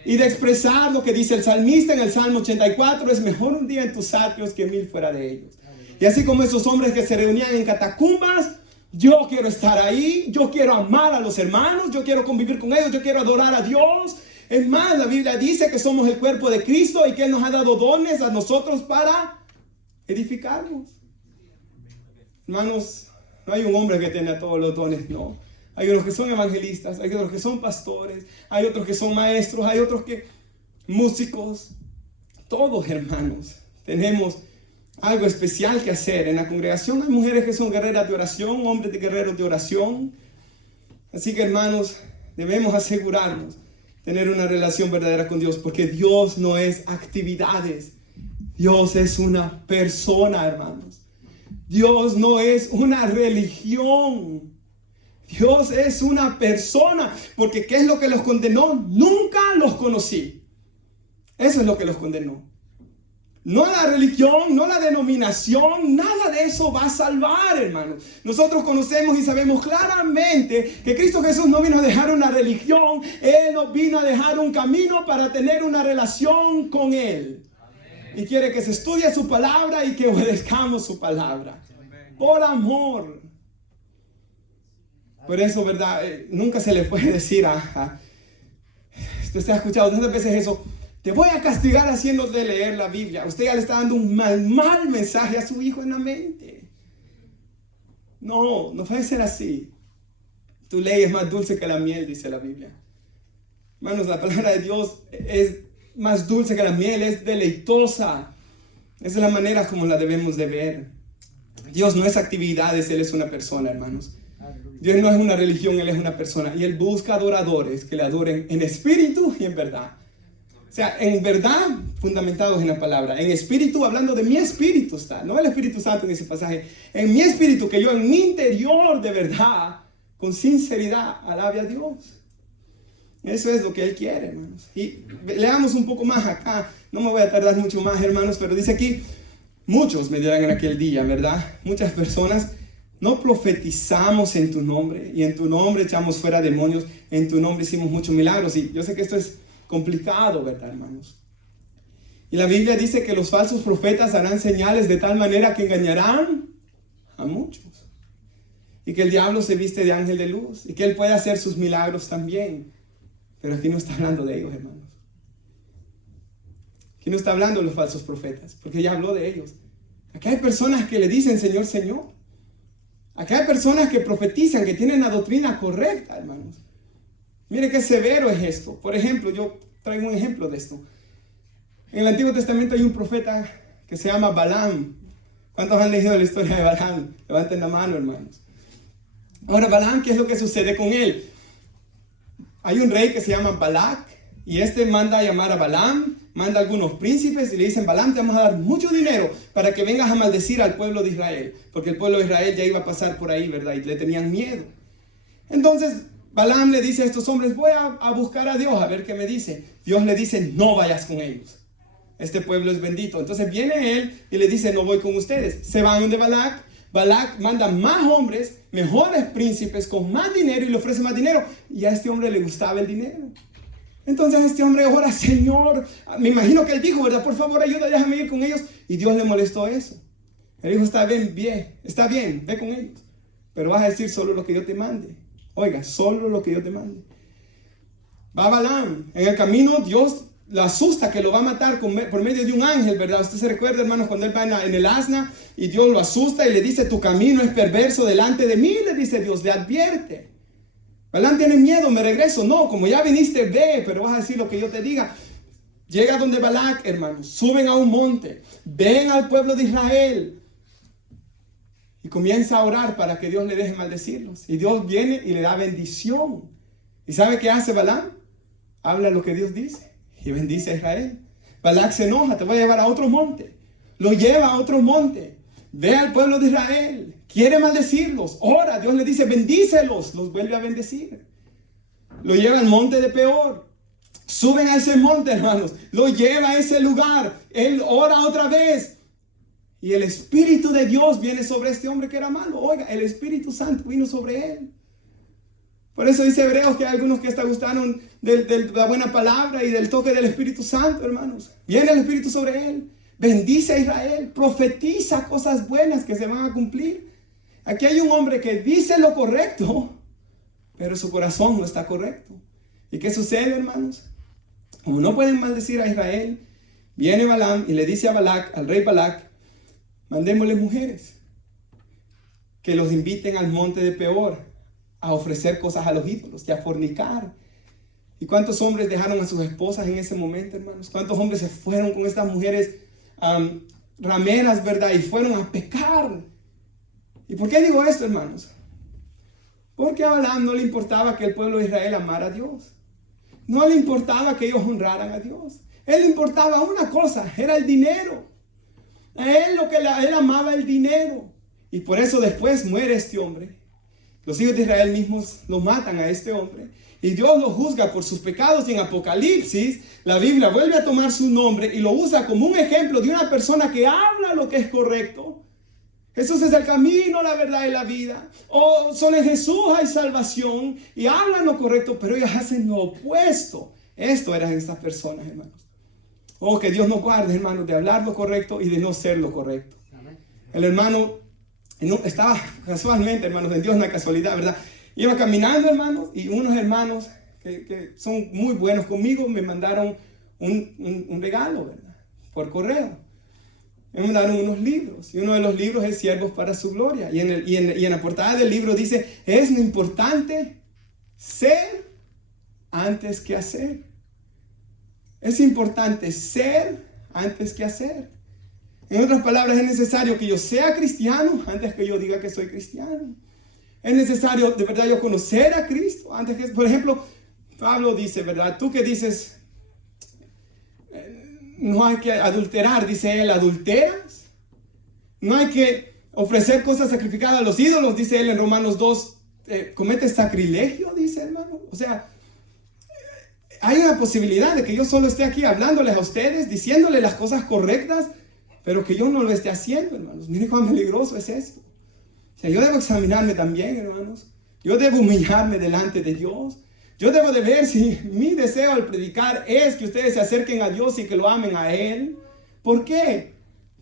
Y de expresar lo que dice el salmista en el Salmo 84. Es mejor un día en tus atrios que 1000 fuera de ellos. Y así como esos hombres que se reunían en catacumbas, yo quiero estar ahí, yo quiero amar a los hermanos, yo quiero convivir con ellos, yo quiero adorar a Dios. Es más, la Biblia dice que somos el cuerpo de Cristo y que Él nos ha dado dones a nosotros para edificarnos. Hermanos, no hay un hombre que tenga todos los dones, no. Hay unos que son evangelistas, hay otros que son pastores, hay otros que son maestros, hay otros que músicos. Todos, hermanos, tenemos algo especial que hacer. En la congregación hay mujeres que son guerreras de oración, hombres de guerreros de oración. Así que, hermanos, debemos asegurarnos de tener una relación verdadera con Dios, porque Dios no es actividades. Dios es una persona, hermanos. Dios no es una religión. Dios es una persona. Porque ¿qué es lo que los condenó? Nunca los conocí. Eso es lo que los condenó. No la religión, no la denominación, nada de eso va a salvar, hermanos. Nosotros conocemos y sabemos claramente que Cristo Jesús no vino a dejar una religión. Él nos vino a dejar un camino para tener una relación con Él. Amén. Y quiere que se estudie su palabra y que obedezcamos su palabra. Amén. Por amor. Por eso, ¿verdad? Nunca se le puede decir usted ha escuchado tantas veces eso. Te voy a castigar haciéndote leer la Biblia. Usted ya le está dando un mal mensaje a su hijo en la mente. No puede ser así. Tu ley es más dulce que la miel, dice la Biblia. Hermanos, la palabra de Dios es más dulce que la miel, es deleitosa. Esa es la manera como la debemos de ver. Dios no es actividades, Él es una persona, hermanos. Dios no es una religión, Él es una persona. Y Él busca adoradores que le adoren en espíritu y en verdad. O sea, en verdad, fundamentados en la palabra. En espíritu, hablando de mi espíritu está. No el Espíritu Santo en ese pasaje. En mi espíritu, que yo en mi interior de verdad, con sinceridad, alabe a Dios. Eso es lo que Él quiere, hermanos. Y leamos un poco más acá. No me voy a tardar mucho más, hermanos, pero dice aquí, muchos me dirán en aquel día, ¿verdad? Muchas personas, no profetizamos en tu nombre, y en tu nombre echamos fuera demonios, en tu nombre hicimos muchos milagros. Y yo sé que esto es complicado, ¿verdad, hermanos? Y la Biblia dice que los falsos profetas harán señales de tal manera que engañarán a muchos. Y que el diablo se viste de ángel de luz, y que él puede hacer sus milagros también. Pero aquí no está hablando de ellos, hermanos. Aquí no está hablando de los falsos profetas, porque ya habló de ellos. Aquí hay personas que le dicen Señor, Señor. Aquí hay personas que profetizan, que tienen la doctrina correcta, hermanos. Mire qué severo es esto. Por ejemplo, yo traigo un ejemplo de esto. En el Antiguo Testamento hay un profeta que se llama Balaam. ¿Cuántos han leído la historia de Balaam? Levanten la mano, hermanos. Ahora, Balaam, ¿qué es lo que sucede con él? Hay un rey que se llama Balac, y manda a llamar a Balaam, manda a algunos príncipes y le dicen, Balaam, te vamos a dar mucho dinero para que vengas a maldecir al pueblo de Israel, porque el pueblo de Israel ya iba a pasar por ahí, ¿verdad? Y le tenían miedo. Entonces, Balaam le dice a estos hombres, voy a buscar a Dios, a ver qué me dice. Dios le dice, no vayas con ellos. Este pueblo es bendito. Entonces viene él y le dice, no voy con ustedes. Se van donde Balac. Balac manda más hombres, mejores príncipes, con más dinero, y le ofrece más dinero. Y a este hombre le gustaba el dinero. Entonces este hombre ora, Señor, me imagino que él dijo, ¿verdad? Por favor, ayuda, déjame ir con ellos. Y Dios le molestó eso. Él dijo, está bien, ve con ellos. Pero vas a decir solo lo que yo te mande. Oiga, solo lo que yo te mande. Va Balaam. En el camino Dios lo asusta que lo va a matar por medio de un ángel, ¿verdad? Usted se recuerda, hermanos, cuando él va en el asna y Dios lo asusta y le dice, tu camino es perverso delante de mí, le dice Dios, le advierte. Balaam tiene miedo, me regreso. No, como ya viniste, ve, pero vas a decir lo que yo te diga. Llega donde Balac, hermanos, suben a un monte, ven al pueblo de Israel y comienza a orar para que Dios le deje maldecirlos. Y Dios viene y le da bendición. ¿Y sabe qué hace Balaam? Habla lo que Dios dice y bendice a Israel. Balac se enoja, te voy a llevar a otro monte. Lo lleva a otro monte. Ve al pueblo de Israel. Quiere maldecirlos. Ora, Dios le dice, bendícelos. Los vuelve a bendecir. Lo lleva al monte de Peor. Suben a ese monte, hermanos. Lo lleva a ese lugar. Él ora otra vez. Y el Espíritu de Dios viene sobre este hombre que era malo. Oiga, el Espíritu Santo vino sobre él. Por eso dice Hebreos que hay algunos que hasta gustaron de la buena palabra y del toque del Espíritu Santo, hermanos. Viene el Espíritu sobre él. Bendice a Israel. Profetiza cosas buenas que se van a cumplir. Aquí hay un hombre que dice lo correcto, pero su corazón no está correcto. ¿Y qué sucede, hermanos? Como no pueden maldecir a Israel, viene Balaam y le dice a Balac, al rey Balac, mandémosle mujeres que los inviten al monte de Peor a ofrecer cosas a los ídolos y a fornicar. ¿Y cuántos hombres dejaron a sus esposas en ese momento, hermanos? ¿Cuántos hombres se fueron con estas mujeres rameras, verdad? Y fueron a pecar. ¿Y por qué digo esto, hermanos? Porque a Balaam no le importaba que el pueblo de Israel amara a Dios. No le importaba que ellos honraran a Dios. Él le importaba una cosa, era el dinero. A él él amaba el dinero. Y por eso después muere este hombre. Los hijos de Israel mismos lo matan a este hombre. Y Dios lo juzga por sus pecados. Y en Apocalipsis, la Biblia vuelve a tomar su nombre y lo usa como un ejemplo de una persona que habla lo que es correcto. Jesús es el camino, la verdad y la vida. Solo en Jesús hay salvación. Y hablan lo correcto, pero ellos hacen lo opuesto. Esto eran estas personas, hermanos. Que Dios nos guarde, hermanos, de hablar lo correcto y de no ser lo correcto. El hermano estaba casualmente, hermanos, en Dios, una casualidad, ¿verdad? Iba caminando, hermanos, y unos hermanos que son muy buenos conmigo me mandaron un regalo, ¿verdad? Por correo. Me mandaron unos libros, y uno de los libros es Siervos para su Gloria. Y en la portada del libro dice, es importante ser antes que hacer. Es importante ser antes que hacer. En otras palabras, es necesario que yo sea cristiano antes que yo diga que soy cristiano. Es necesario de verdad yo conocer a Cristo antes que, por ejemplo, Pablo dice, ¿verdad? Tú que dices, no hay que adulterar, dice él, ¿adulteras? No hay que ofrecer cosas sacrificadas a los ídolos, dice él en Romanos 2, ¿cometes sacrilegio? Dice, hermano. O sea, hay una posibilidad de que yo solo esté aquí hablándoles a ustedes, diciéndoles las cosas correctas, pero que yo no lo esté haciendo, hermanos. Miren cuán peligroso es esto. O sea, yo debo examinarme también, hermanos. Yo debo humillarme delante de Dios. Yo debo de ver si mi deseo al predicar es que ustedes se acerquen a Dios y que lo amen a Él. ¿Por qué?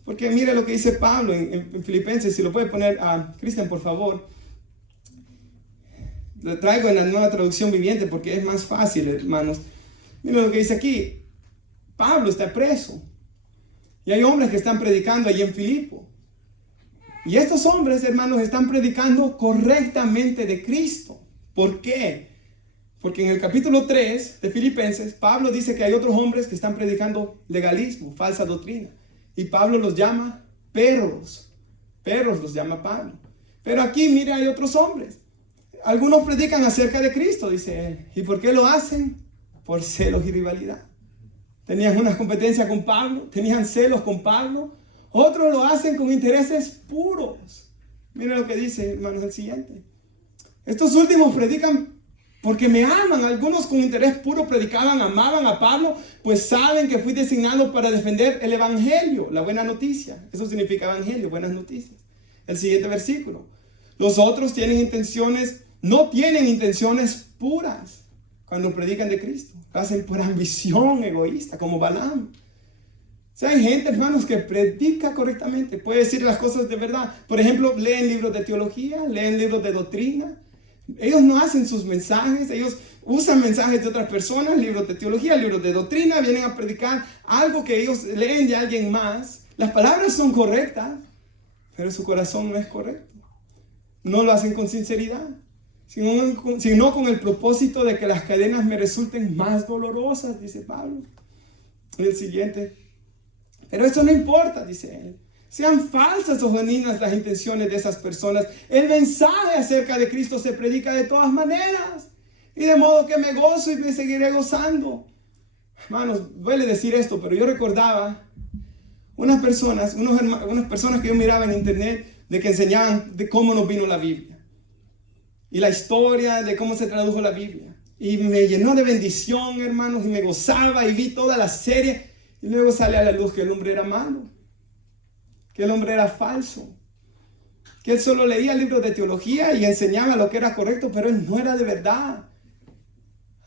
Porque mire lo que dice Pablo en Filipenses. Si lo puede poner a Cristian, por favor. Lo traigo en la Nueva Traducción Viviente porque es más fácil, hermanos. Mire lo que dice aquí. Pablo está preso. Y hay hombres que están predicando allí en Filipo. Y estos hombres, hermanos, están predicando correctamente de Cristo. ¿Por qué? Porque en el capítulo 3 de Filipenses, Pablo dice que hay otros hombres que están predicando legalismo, falsa doctrina. Y Pablo los llama perros. Perros los llama Pablo. Pero aquí, mire, hay otros hombres. Algunos predican acerca de Cristo, dice él. ¿Y por qué lo hacen? Por celos y rivalidad. Tenían una competencia con Pablo, tenían celos con Pablo. Otros lo hacen con intereses puros. Miren lo que dice, hermanos, el siguiente. Estos últimos predican porque me aman. Algunos con interés puro predicaban, amaban a Pablo, pues saben que fui designado para defender el evangelio, la buena noticia. Eso significa evangelio, buenas noticias. El siguiente versículo. Los otros no tienen intenciones puras cuando predican de Cristo. Lo hacen por ambición egoísta, como Balaam. O sea, hay gente, hermanos, que predica correctamente, puede decir las cosas de verdad. Por ejemplo, leen libros de teología, leen libros de doctrina. Ellos no hacen sus mensajes, ellos usan mensajes de otras personas, libros de teología, libros de doctrina, vienen a predicar algo que ellos leen de alguien más. Las palabras son correctas, pero su corazón no es correcto. No lo hacen con sinceridad, sino con el propósito de que las cadenas me resulten más dolorosas, dice Pablo. El siguiente. Pero eso no importa, dice él. Sean falsas o genuinas las intenciones de esas personas. El mensaje acerca de Cristo se predica de todas maneras. Y de modo que me gozo y me seguiré gozando. Hermanos, duele decir esto, pero yo recordaba unas personas que yo miraba en internet de que enseñaban de cómo nos vino la Biblia. Y la historia de cómo se tradujo la Biblia. Y me llenó de bendición, hermanos, y me gozaba y vi toda la serie. Y luego sale a la luz que el hombre era malo, que el hombre era falso, que él solo leía libros de teología y enseñaba lo que era correcto, pero él no era de verdad.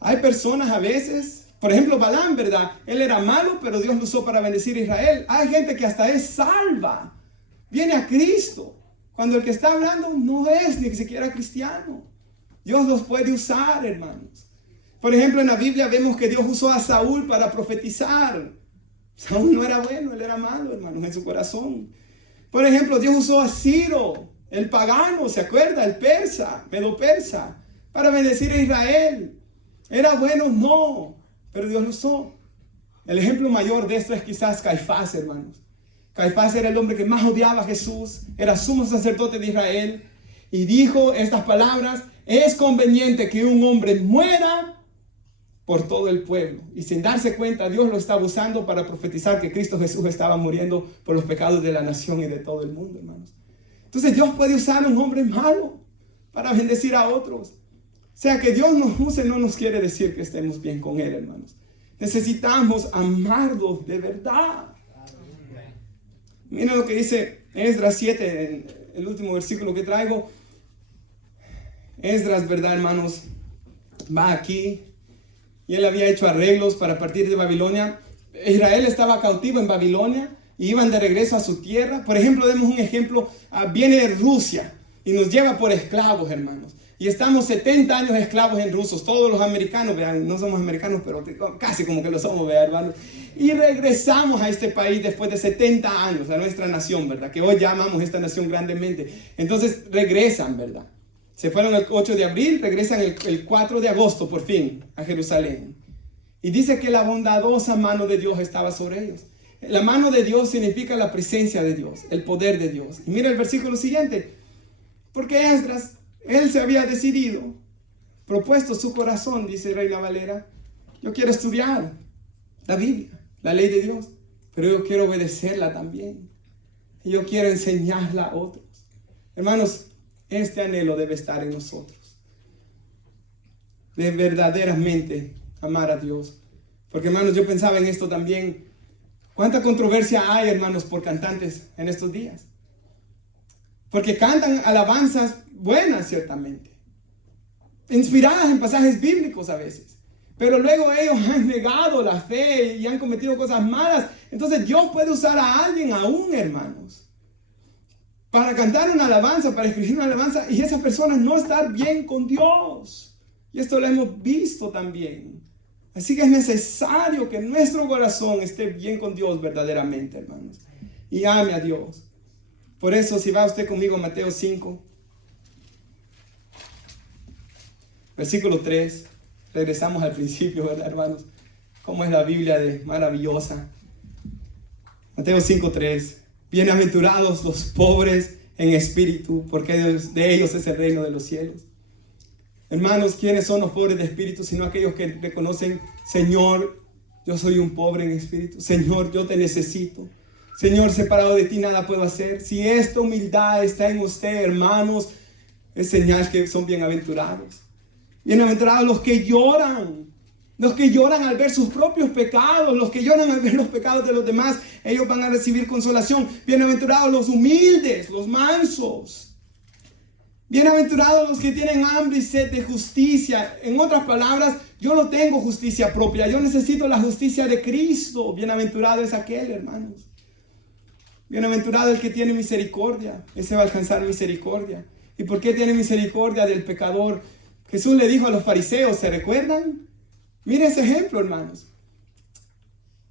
Hay personas a veces, por ejemplo Balaam, ¿verdad? Él era malo, pero Dios lo usó para bendecir a Israel. Hay gente que hasta es salva, viene a Cristo, cuando el que está hablando no es ni siquiera cristiano. Dios los puede usar, hermanos. Por ejemplo, en la Biblia vemos que Dios usó a Saúl para profetizar. Saúl no era bueno, él era malo, hermanos, en su corazón. Por ejemplo, Dios usó a Ciro, el pagano, ¿se acuerda? El persa, medo-persa, para bendecir a Israel. ¿Era bueno? No, pero Dios lo usó. El ejemplo mayor de esto es quizás Caifás, hermanos. Caifás era el hombre que más odiaba a Jesús, era sumo sacerdote de Israel, y dijo estas palabras: es conveniente que un hombre muera por todo el pueblo. Y sin darse cuenta, Dios lo estaba usando para profetizar que Cristo Jesús estaba muriendo por los pecados de la nación y de todo el mundo, hermanos. Entonces Dios puede usar a un hombre malo para bendecir a otros. O sea, que Dios nos use no nos quiere decir que estemos bien con Él, hermanos. Necesitamos amarlo de verdad. Miren lo que dice Esdras 7, en el último versículo que traigo. Esdras, ¿verdad, hermanos? Va aquí. Y él había hecho arreglos para partir de Babilonia. Israel estaba cautivo en Babilonia y iban de regreso a su tierra. Por ejemplo, demos un ejemplo. Viene de Rusia y nos lleva por esclavos, hermanos. Y estamos 70 años esclavos en rusos. Todos los americanos, vean, no somos americanos, pero casi como que lo somos, vean, hermanos. Y regresamos a este país después de 70 años, a nuestra nación, ¿verdad? Que hoy llamamos esta nación grandemente. Entonces regresan, ¿verdad? Se fueron el 8 de abril, regresan el 4 de agosto por fin a Jerusalén. Y dice que la bondadosa mano de Dios estaba sobre ellos. La mano de Dios significa la presencia de Dios, el poder de Dios. Y mira el versículo siguiente. Porque Esdras, él se había decidido, propuesto su corazón, dice Reina Valera, yo quiero estudiar la Biblia, la ley de Dios, pero yo quiero obedecerla también. Y yo quiero enseñarla a otros. Hermanos, este anhelo debe estar en nosotros. De verdaderamente amar a Dios. Porque, hermanos, yo pensaba en esto también. ¿Cuánta controversia hay, hermanos, por cantantes en estos días? Porque cantan alabanzas buenas, ciertamente, inspiradas en pasajes bíblicos a veces. Pero luego ellos han negado la fe y han cometido cosas malas. Entonces Dios puede usar a alguien aún, hermanos, para cantar una alabanza, para escribir una alabanza, y esa persona no estar bien con Dios. Y esto lo hemos visto también. Así que es necesario que nuestro corazón esté bien con Dios verdaderamente, hermanos. Y ame a Dios. Por eso, si va usted conmigo a Mateo 5, versículo 3, regresamos al principio, ¿verdad, hermanos? Cómo es la Biblia de maravillosa. Mateo 5:3. Bienaventurados los pobres en espíritu, porque de ellos es el reino de los cielos. Hermanos, ¿quiénes son los pobres de espíritu? Sino aquellos que reconocen, Señor, yo soy un pobre en espíritu. Señor, yo te necesito. Señor, separado de ti nada puedo hacer. Si esta humildad está en usted, hermanos, es señal que son bienaventurados. Bienaventurados los que lloran al ver sus propios pecados, los que lloran al ver los pecados de los demás, ellos van a recibir consolación. Bienaventurados los humildes, los mansos. Bienaventurados los que tienen hambre y sed de justicia. En otras palabras, yo no tengo justicia propia, yo necesito la justicia de Cristo. Bienaventurado es aquel, hermanos. Bienaventurado el que tiene misericordia, ese va a alcanzar misericordia. ¿Y por qué tiene misericordia del pecador? Jesús le dijo a los fariseos, ¿se recuerdan? Miren ese ejemplo, hermanos.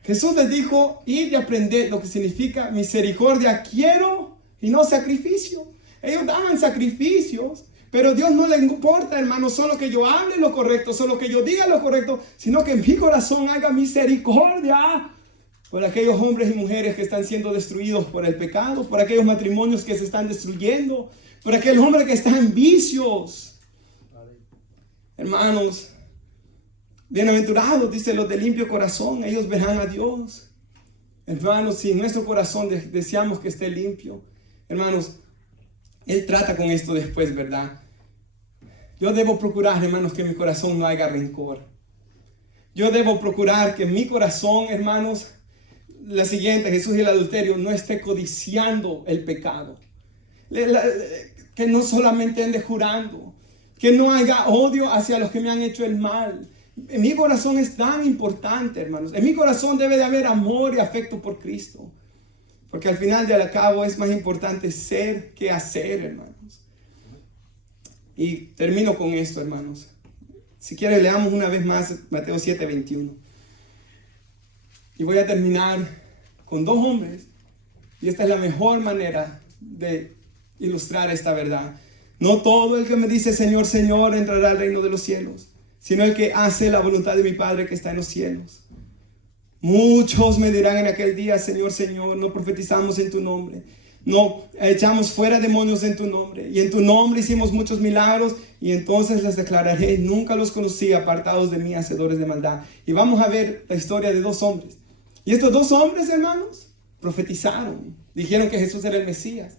Jesús les dijo, id y aprended lo que significa misericordia quiero y no sacrificio. Ellos daban sacrificios, pero a Dios no le importa, hermanos, solo que yo hable lo correcto, solo que yo diga lo correcto, sino que en mi corazón haga misericordia por aquellos hombres y mujeres que están siendo destruidos por el pecado, por aquellos matrimonios que se están destruyendo, por aquel hombre que está en vicios. Hermanos, bienaventurados, dice los de limpio corazón, ellos verán a Dios. Hermanos, si nuestro corazón deseamos que esté limpio, hermanos, Él trata con esto después, ¿verdad? Yo debo procurar, hermanos, que en mi corazón no haya rencor. Yo debo procurar que en mi corazón, hermanos, la siguiente, Jesús y el adulterio, no esté codiciando el pecado. Que no solamente ande jurando. Que no haya odio hacia los que me han hecho el mal. En mi corazón es tan importante, hermanos. En mi corazón debe de haber amor y afecto por Cristo. Porque al final de al cabo es más importante ser que hacer, hermanos. Y termino con esto, hermanos. Si quieren, leamos una vez más Mateo 7:21. Y voy a terminar con dos hombres. Y esta es la mejor manera de ilustrar esta verdad. No todo el que me dice Señor, Señor entrará al reino de los cielos, sino el que hace la voluntad de mi Padre que está en los cielos. Muchos me dirán en aquel día, Señor, Señor, no profetizamos en tu nombre, no echamos fuera demonios en tu nombre, y en tu nombre hicimos muchos milagros, y entonces les declararé, nunca los conocí, apartados de mí, hacedores de maldad. Y vamos a ver la historia de dos hombres. Y estos dos hombres, hermanos, profetizaron, dijeron que Jesús era el Mesías,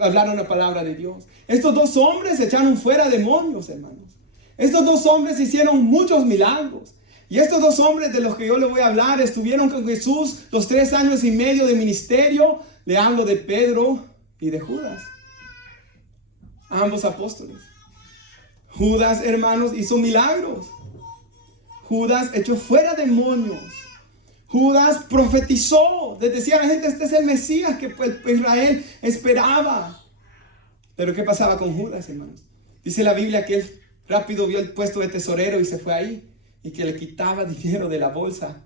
hablaron la palabra de Dios. Estos dos hombres echaron fuera demonios, hermanos. Estos dos hombres hicieron muchos milagros. Y estos dos hombres de los que yo les voy a hablar estuvieron con Jesús los 3 años y medio de ministerio. Le hablo de Pedro y de Judas, ambos apóstoles. Judas, hermanos, hizo milagros. Judas echó fuera demonios. Judas profetizó. Les decía a la gente, este es el Mesías que Israel esperaba. Pero ¿qué pasaba con Judas, hermanos? Dice la Biblia que él rápido vio el puesto de tesorero y se fue ahí. Y que le quitaba dinero de la bolsa,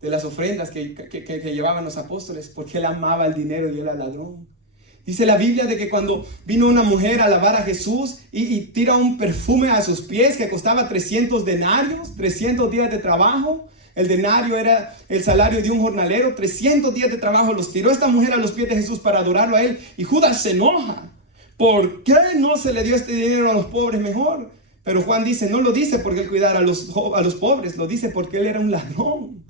de las ofrendas que llevaban los apóstoles, porque él amaba el dinero y era ladrón. Dice la Biblia de que cuando vino una mujer a lavar a Jesús y tira un perfume a sus pies que costaba 300 denarios, 300 días de trabajo. El denario era el salario de un jornalero. 300 días de trabajo los tiró esta mujer a los pies de Jesús para adorarlo a él. Y Judas se enoja. ¿Por qué no se le dio este dinero a los pobres mejor? Pero Juan dice, no lo dice porque él cuidara a los pobres, lo dice porque él era un ladrón.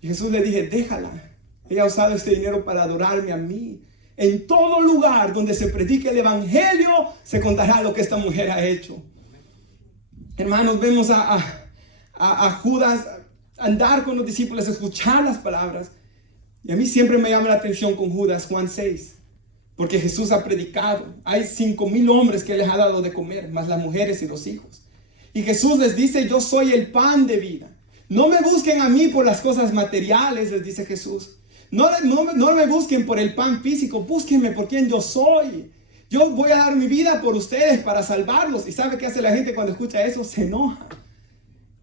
Y Jesús le dije, déjala. Ella ha usado este dinero para adorarme a mí. En todo lugar donde se predique el evangelio, se contará lo que esta mujer ha hecho. Hermanos, vemos a Judas andar con los discípulos, escuchar las palabras. Y a mí siempre me llama la atención con Judas, Juan 6. Porque Jesús ha predicado. Hay 5,000 hombres que les ha dado de comer, más las mujeres y los hijos. Y Jesús les dice, yo soy el pan de vida. No me busquen a mí por las cosas materiales, les dice Jesús. No me busquen por el pan físico, búsquenme por quien yo soy. Yo voy a dar mi vida por ustedes para salvarlos. ¿Y sabe qué hace la gente cuando escucha eso? Se enoja.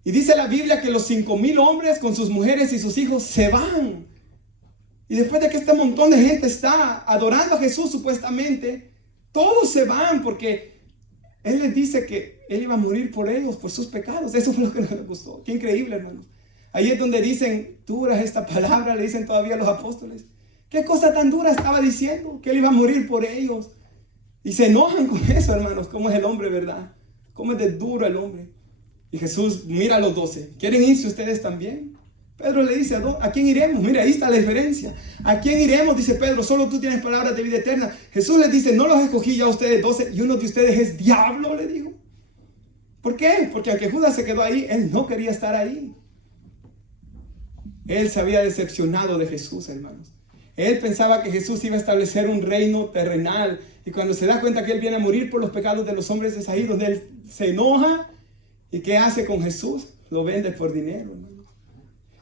Y dice la Biblia que los 5,000 hombres con sus mujeres y sus hijos se van. Y después de que este montón de gente está adorando a Jesús supuestamente, todos se van porque Él les dice que Él iba a morir por ellos, por sus pecados. Eso fue lo que nos gustó. Qué increíble, hermanos. Ahí es donde dicen, dura esta palabra, le dicen todavía los apóstoles. ¿Qué cosa tan dura estaba diciendo? Que Él iba a morir por ellos. Y se enojan con eso, hermanos. ¿Cómo es el hombre, verdad? ¿Cómo es de duro el hombre? Y Jesús mira a los 12. ¿Quieren irse ustedes también? Pedro le dice, ¿a quién iremos? Mira, ahí está la diferencia. ¿A quién iremos? Dice Pedro, solo tú tienes palabras de vida eterna. Jesús les dice, no los escogí ya a ustedes 12 y uno de ustedes es diablo, le dijo. ¿Por qué? Porque aunque Judas se quedó ahí, él no quería estar ahí. Él se había decepcionado de Jesús, hermanos. Él pensaba que Jesús iba a establecer un reino terrenal. Y cuando se da cuenta que Él viene a morir por los pecados de los hombres, es ahí donde Él se enoja. ¿Y qué hace con Jesús? Lo vende por dinero, hermanos.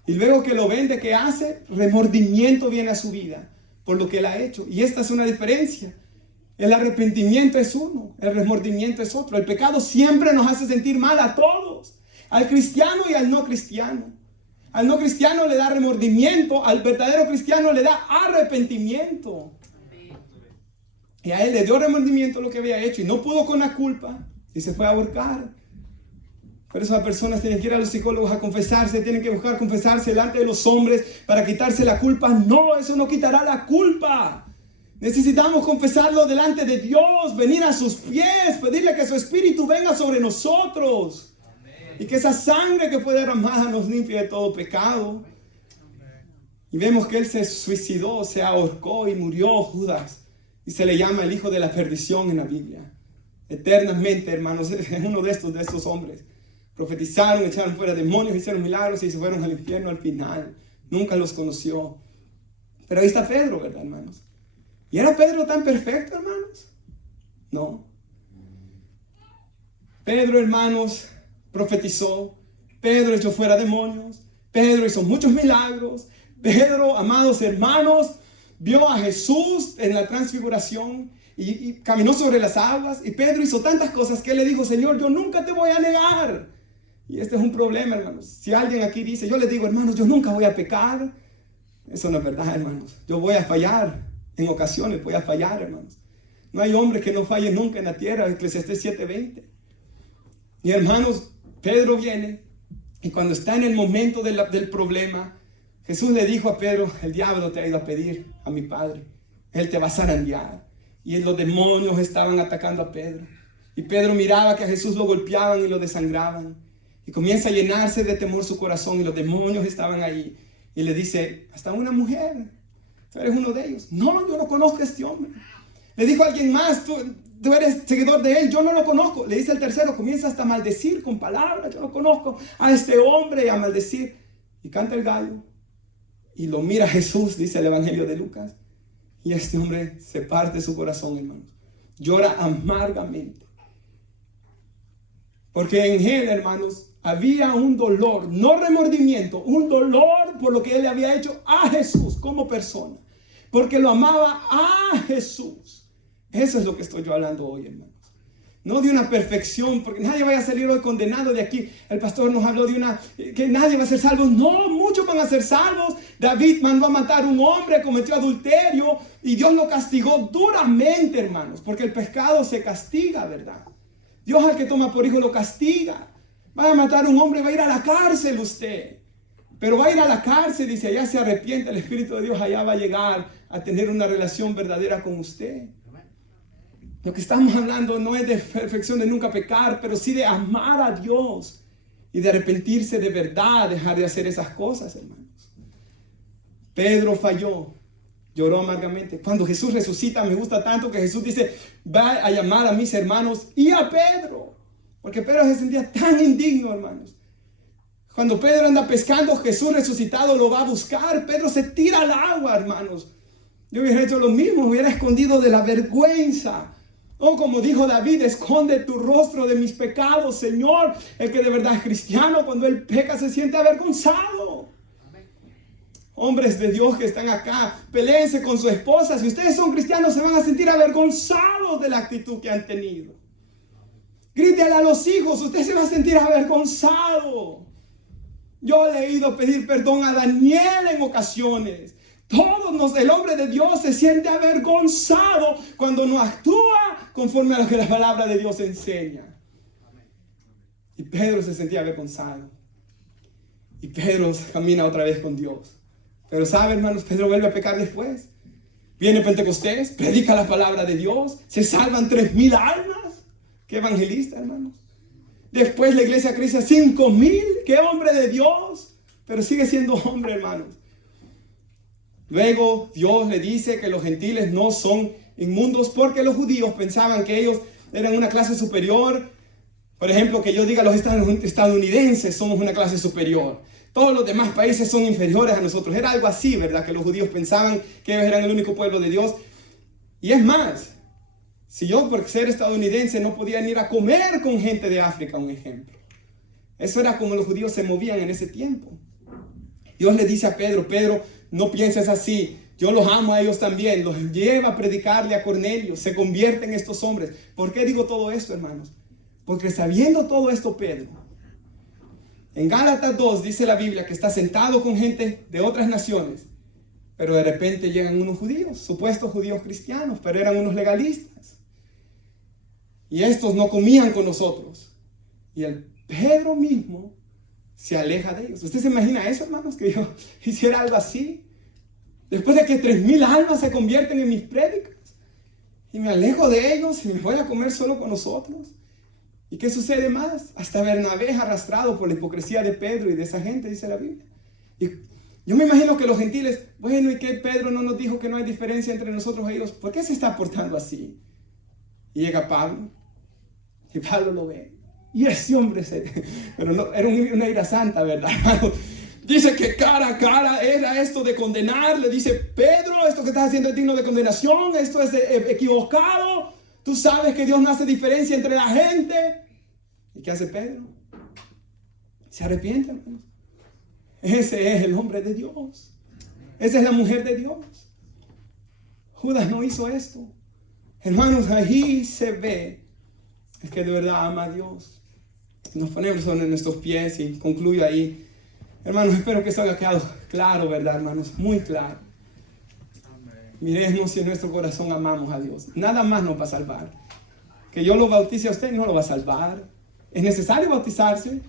Y luego que lo vende, ¿qué hace? Remordimiento viene a su vida por lo que Él ha hecho. Y esta es una diferencia. El arrepentimiento es uno, el remordimiento es otro. El pecado siempre nos hace sentir mal a todos. Al cristiano y al no cristiano. Al no cristiano le da remordimiento, al verdadero cristiano le da arrepentimiento. Y a él le dio remordimiento lo que había hecho y no pudo con la culpa y se fue a ahorcar. Por eso las personas tienen que ir a los psicólogos a confesarse, tienen que buscar confesarse delante de los hombres para quitarse la culpa. No, eso no quitará la culpa. Necesitamos confesarlo delante de Dios, venir a sus pies, pedirle que su espíritu venga sobre nosotros. Y que esa sangre que fue derramada nos limpie de todo pecado. Y vemos que Él se suicidó, se ahorcó y murió Judas. Y se le llama el hijo de la perdición en la Biblia. Eternamente, hermanos, es uno de estos hombres. Profetizaron, echaron fuera demonios, hicieron milagros y se fueron al infierno al final. Nunca los conoció. Pero ahí está Pedro, ¿verdad, hermanos? ¿Y era Pedro tan perfecto, hermanos? No. Pedro, hermanos, profetizó. Pedro echó fuera demonios. Pedro hizo muchos milagros. Pedro, amados hermanos, vio a Jesús en la transfiguración y caminó sobre las aguas. Y Pedro hizo tantas cosas que él le dijo, Señor, yo nunca te voy a negar. Y este es un problema, hermanos. Si alguien aquí dice, yo les digo, hermanos, yo nunca voy a pecar. Eso no es verdad, hermanos. Yo voy a fallar. En ocasiones voy a fallar, hermanos. No hay hombre que no falle nunca en la tierra. Eclesiastés 7:20. Y hermanos, Pedro viene. Y cuando está en el momento del problema, Jesús le dijo a Pedro, el diablo te ha ido a pedir a mi Padre. Él te va a zarandear. Y los demonios estaban atacando a Pedro. Y Pedro miraba que a Jesús lo golpeaban y lo desangraban. Y comienza a llenarse de temor su corazón. Y los demonios estaban ahí. Y le dice, hasta una mujer, tú eres uno de ellos. No, yo no conozco a este hombre. Le dijo a alguien más, tú eres seguidor de él, yo no lo conozco. Le dice al tercero, comienza hasta a maldecir con palabras. Yo no conozco a este hombre, a maldecir. Y canta el gallo. Y lo mira Jesús, dice el Evangelio de Lucas. Y este hombre se parte su corazón, hermanos. Llora amargamente. Porque en él, hermanos, había un dolor, no remordimiento, un dolor por lo que él le había hecho a Jesús como persona. Porque lo amaba a Jesús. Eso es lo que estoy yo hablando hoy, hermanos. No de una perfección, porque nadie vaya a salir hoy condenado de aquí. El pastor nos habló de que nadie va a ser salvo. No, muchos van a ser salvos. David mandó a matar a un hombre, cometió adulterio y Dios lo castigó duramente, hermanos, porque el pecado se castiga, ¿verdad? Dios al que toma por hijo lo castiga. Va a matar a un hombre, va a ir a la cárcel usted. Pero va a ir a la cárcel y si allá se arrepiente, el Espíritu de Dios allá va a llegar a tener una relación verdadera con usted. Lo que estamos hablando no es de perfección, de nunca pecar, pero sí de amar a Dios y de arrepentirse de verdad, dejar de hacer esas cosas, hermanos. Pedro falló, lloró amargamente. Cuando Jesús resucita, me gusta tanto que Jesús dice, va a llamar a mis hermanos y a Pedro. Porque Pedro se sentía tan indigno, hermanos. Cuando Pedro anda pescando, Jesús resucitado lo va a buscar. Pedro se tira al agua, hermanos. Yo hubiera hecho lo mismo, me hubiera escondido de la vergüenza. Oh, como dijo David, esconde tu rostro de mis pecados, Señor. El que de verdad es cristiano, cuando él peca se siente avergonzado. Hombres de Dios que están acá, peleense con su esposa. Si ustedes son cristianos, se van a sentir avergonzados de la actitud que han tenido. Grítele a los hijos, usted se va a sentir avergonzado. Yo le he ido a pedir perdón a Daniel en ocasiones. El hombre de Dios se siente avergonzado cuando no actúa conforme a lo que la palabra de Dios enseña. Y Pedro se sentía avergonzado. Y Pedro camina otra vez con Dios. Pero sabe, hermanos, Pedro vuelve a pecar después. Viene Pentecostés, predica la palabra de Dios, se salvan 3,000 almas. Qué evangelista, hermanos. Después la iglesia crece a 5,000. Qué hombre de Dios. Pero sigue siendo hombre, hermanos. Luego Dios le dice que los gentiles no son inmundos porque los judíos pensaban que ellos eran una clase superior. Por ejemplo, que yo diga los estadounidenses somos una clase superior. Todos los demás países son inferiores a nosotros. Era algo así, ¿verdad? Que los judíos pensaban que ellos eran el único pueblo de Dios. Y es más, si yo por ser estadounidense no podía ir a comer con gente de África, un ejemplo. Eso era como los judíos se movían en ese tiempo. Dios le dice a Pedro, Pedro, no pienses así. Yo los amo a ellos también. Los lleva a predicarle a Cornelio. Se convierten en estos hombres. ¿Por qué digo todo esto, hermanos? Porque sabiendo todo esto, Pedro, en Gálatas 2 dice la Biblia que está sentado con gente de otras naciones. Pero de repente llegan unos judíos, supuestos judíos cristianos, pero eran unos legalistas. Y estos no comían con nosotros. Y el Pedro mismo se aleja de ellos. ¿Usted se imagina eso, hermanos? Que yo hiciera algo así. Después de que 3,000 almas se convierten en mis prédicas. Y me alejo de ellos y me voy a comer solo con nosotros. ¿Y qué sucede más? Hasta Bernabé es arrastrado por la hipocresía de Pedro y de esa gente, dice la Biblia. Y yo me imagino que los gentiles, bueno, ¿y qué Pedro no nos dijo que no hay diferencia entre nosotros y ellos? ¿Por qué se está portando así? Y llega Pablo. Y Pablo lo ve. Y ese hombre, pero no, era una ira santa, ¿verdad? Dice que cara a cara era esto de condenar. Le dice, Pedro, esto que estás haciendo es digno de condenación. Esto es equivocado. Tú sabes que Dios no hace diferencia entre la gente. ¿Y qué hace Pedro? Se arrepiente, hermanos. Ese es el hombre de Dios. Esa es la mujer de Dios. Judas no hizo esto. Hermanos, ahí se ve es que de verdad ama a Dios. Nos ponemos en nuestros pies y concluyo ahí. Hermanos, espero que esto haya quedado claro, ¿verdad, hermanos? Muy claro. Miremos si en nuestro corazón amamos a Dios. Nada más nos va a salvar. Que yo lo bautice a usted no lo va a salvar. Es necesario bautizarse,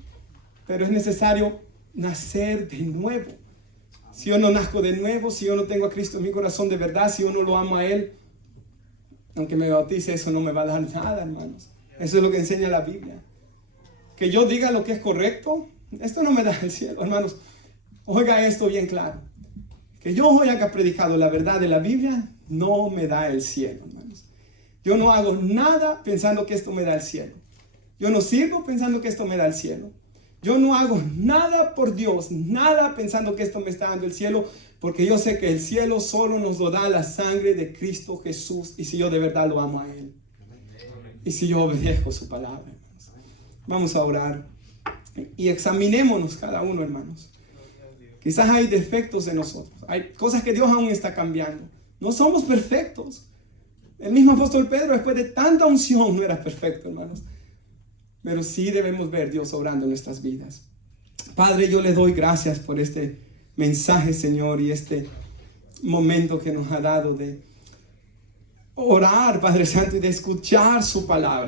pero es necesario nacer de nuevo. Si yo no nazco de nuevo, si yo no tengo a Cristo en mi corazón de verdad, si yo no lo amo a Él, aunque me bautice, eso no me va a dar nada, hermanos. Eso es lo que enseña la Biblia. Que yo diga lo que es correcto, esto no me da el cielo, hermanos. Oiga esto bien claro. Que yo haya predicado la verdad de la Biblia no me da el cielo, hermanos. Yo no hago nada pensando que esto me da el cielo. Yo no sirvo pensando que esto me da el cielo. Yo no hago nada por Dios, nada pensando que esto me está dando el cielo, porque yo sé que el cielo solo nos lo da la sangre de Cristo Jesús, y si yo de verdad lo amo a Él. Y si yo obedezco su palabra, hermanos. Vamos a orar y examinémonos cada uno, hermanos. Quizás hay defectos en nosotros. Hay cosas que Dios aún está cambiando. No somos perfectos. El mismo apóstol Pedro, después de tanta unción, no era perfecto, hermanos. Pero sí debemos ver Dios obrando en nuestras vidas. Padre, yo le doy gracias por este mensaje, Señor, y este momento que nos ha dado de orar, Padre Santo, y de escuchar su palabra.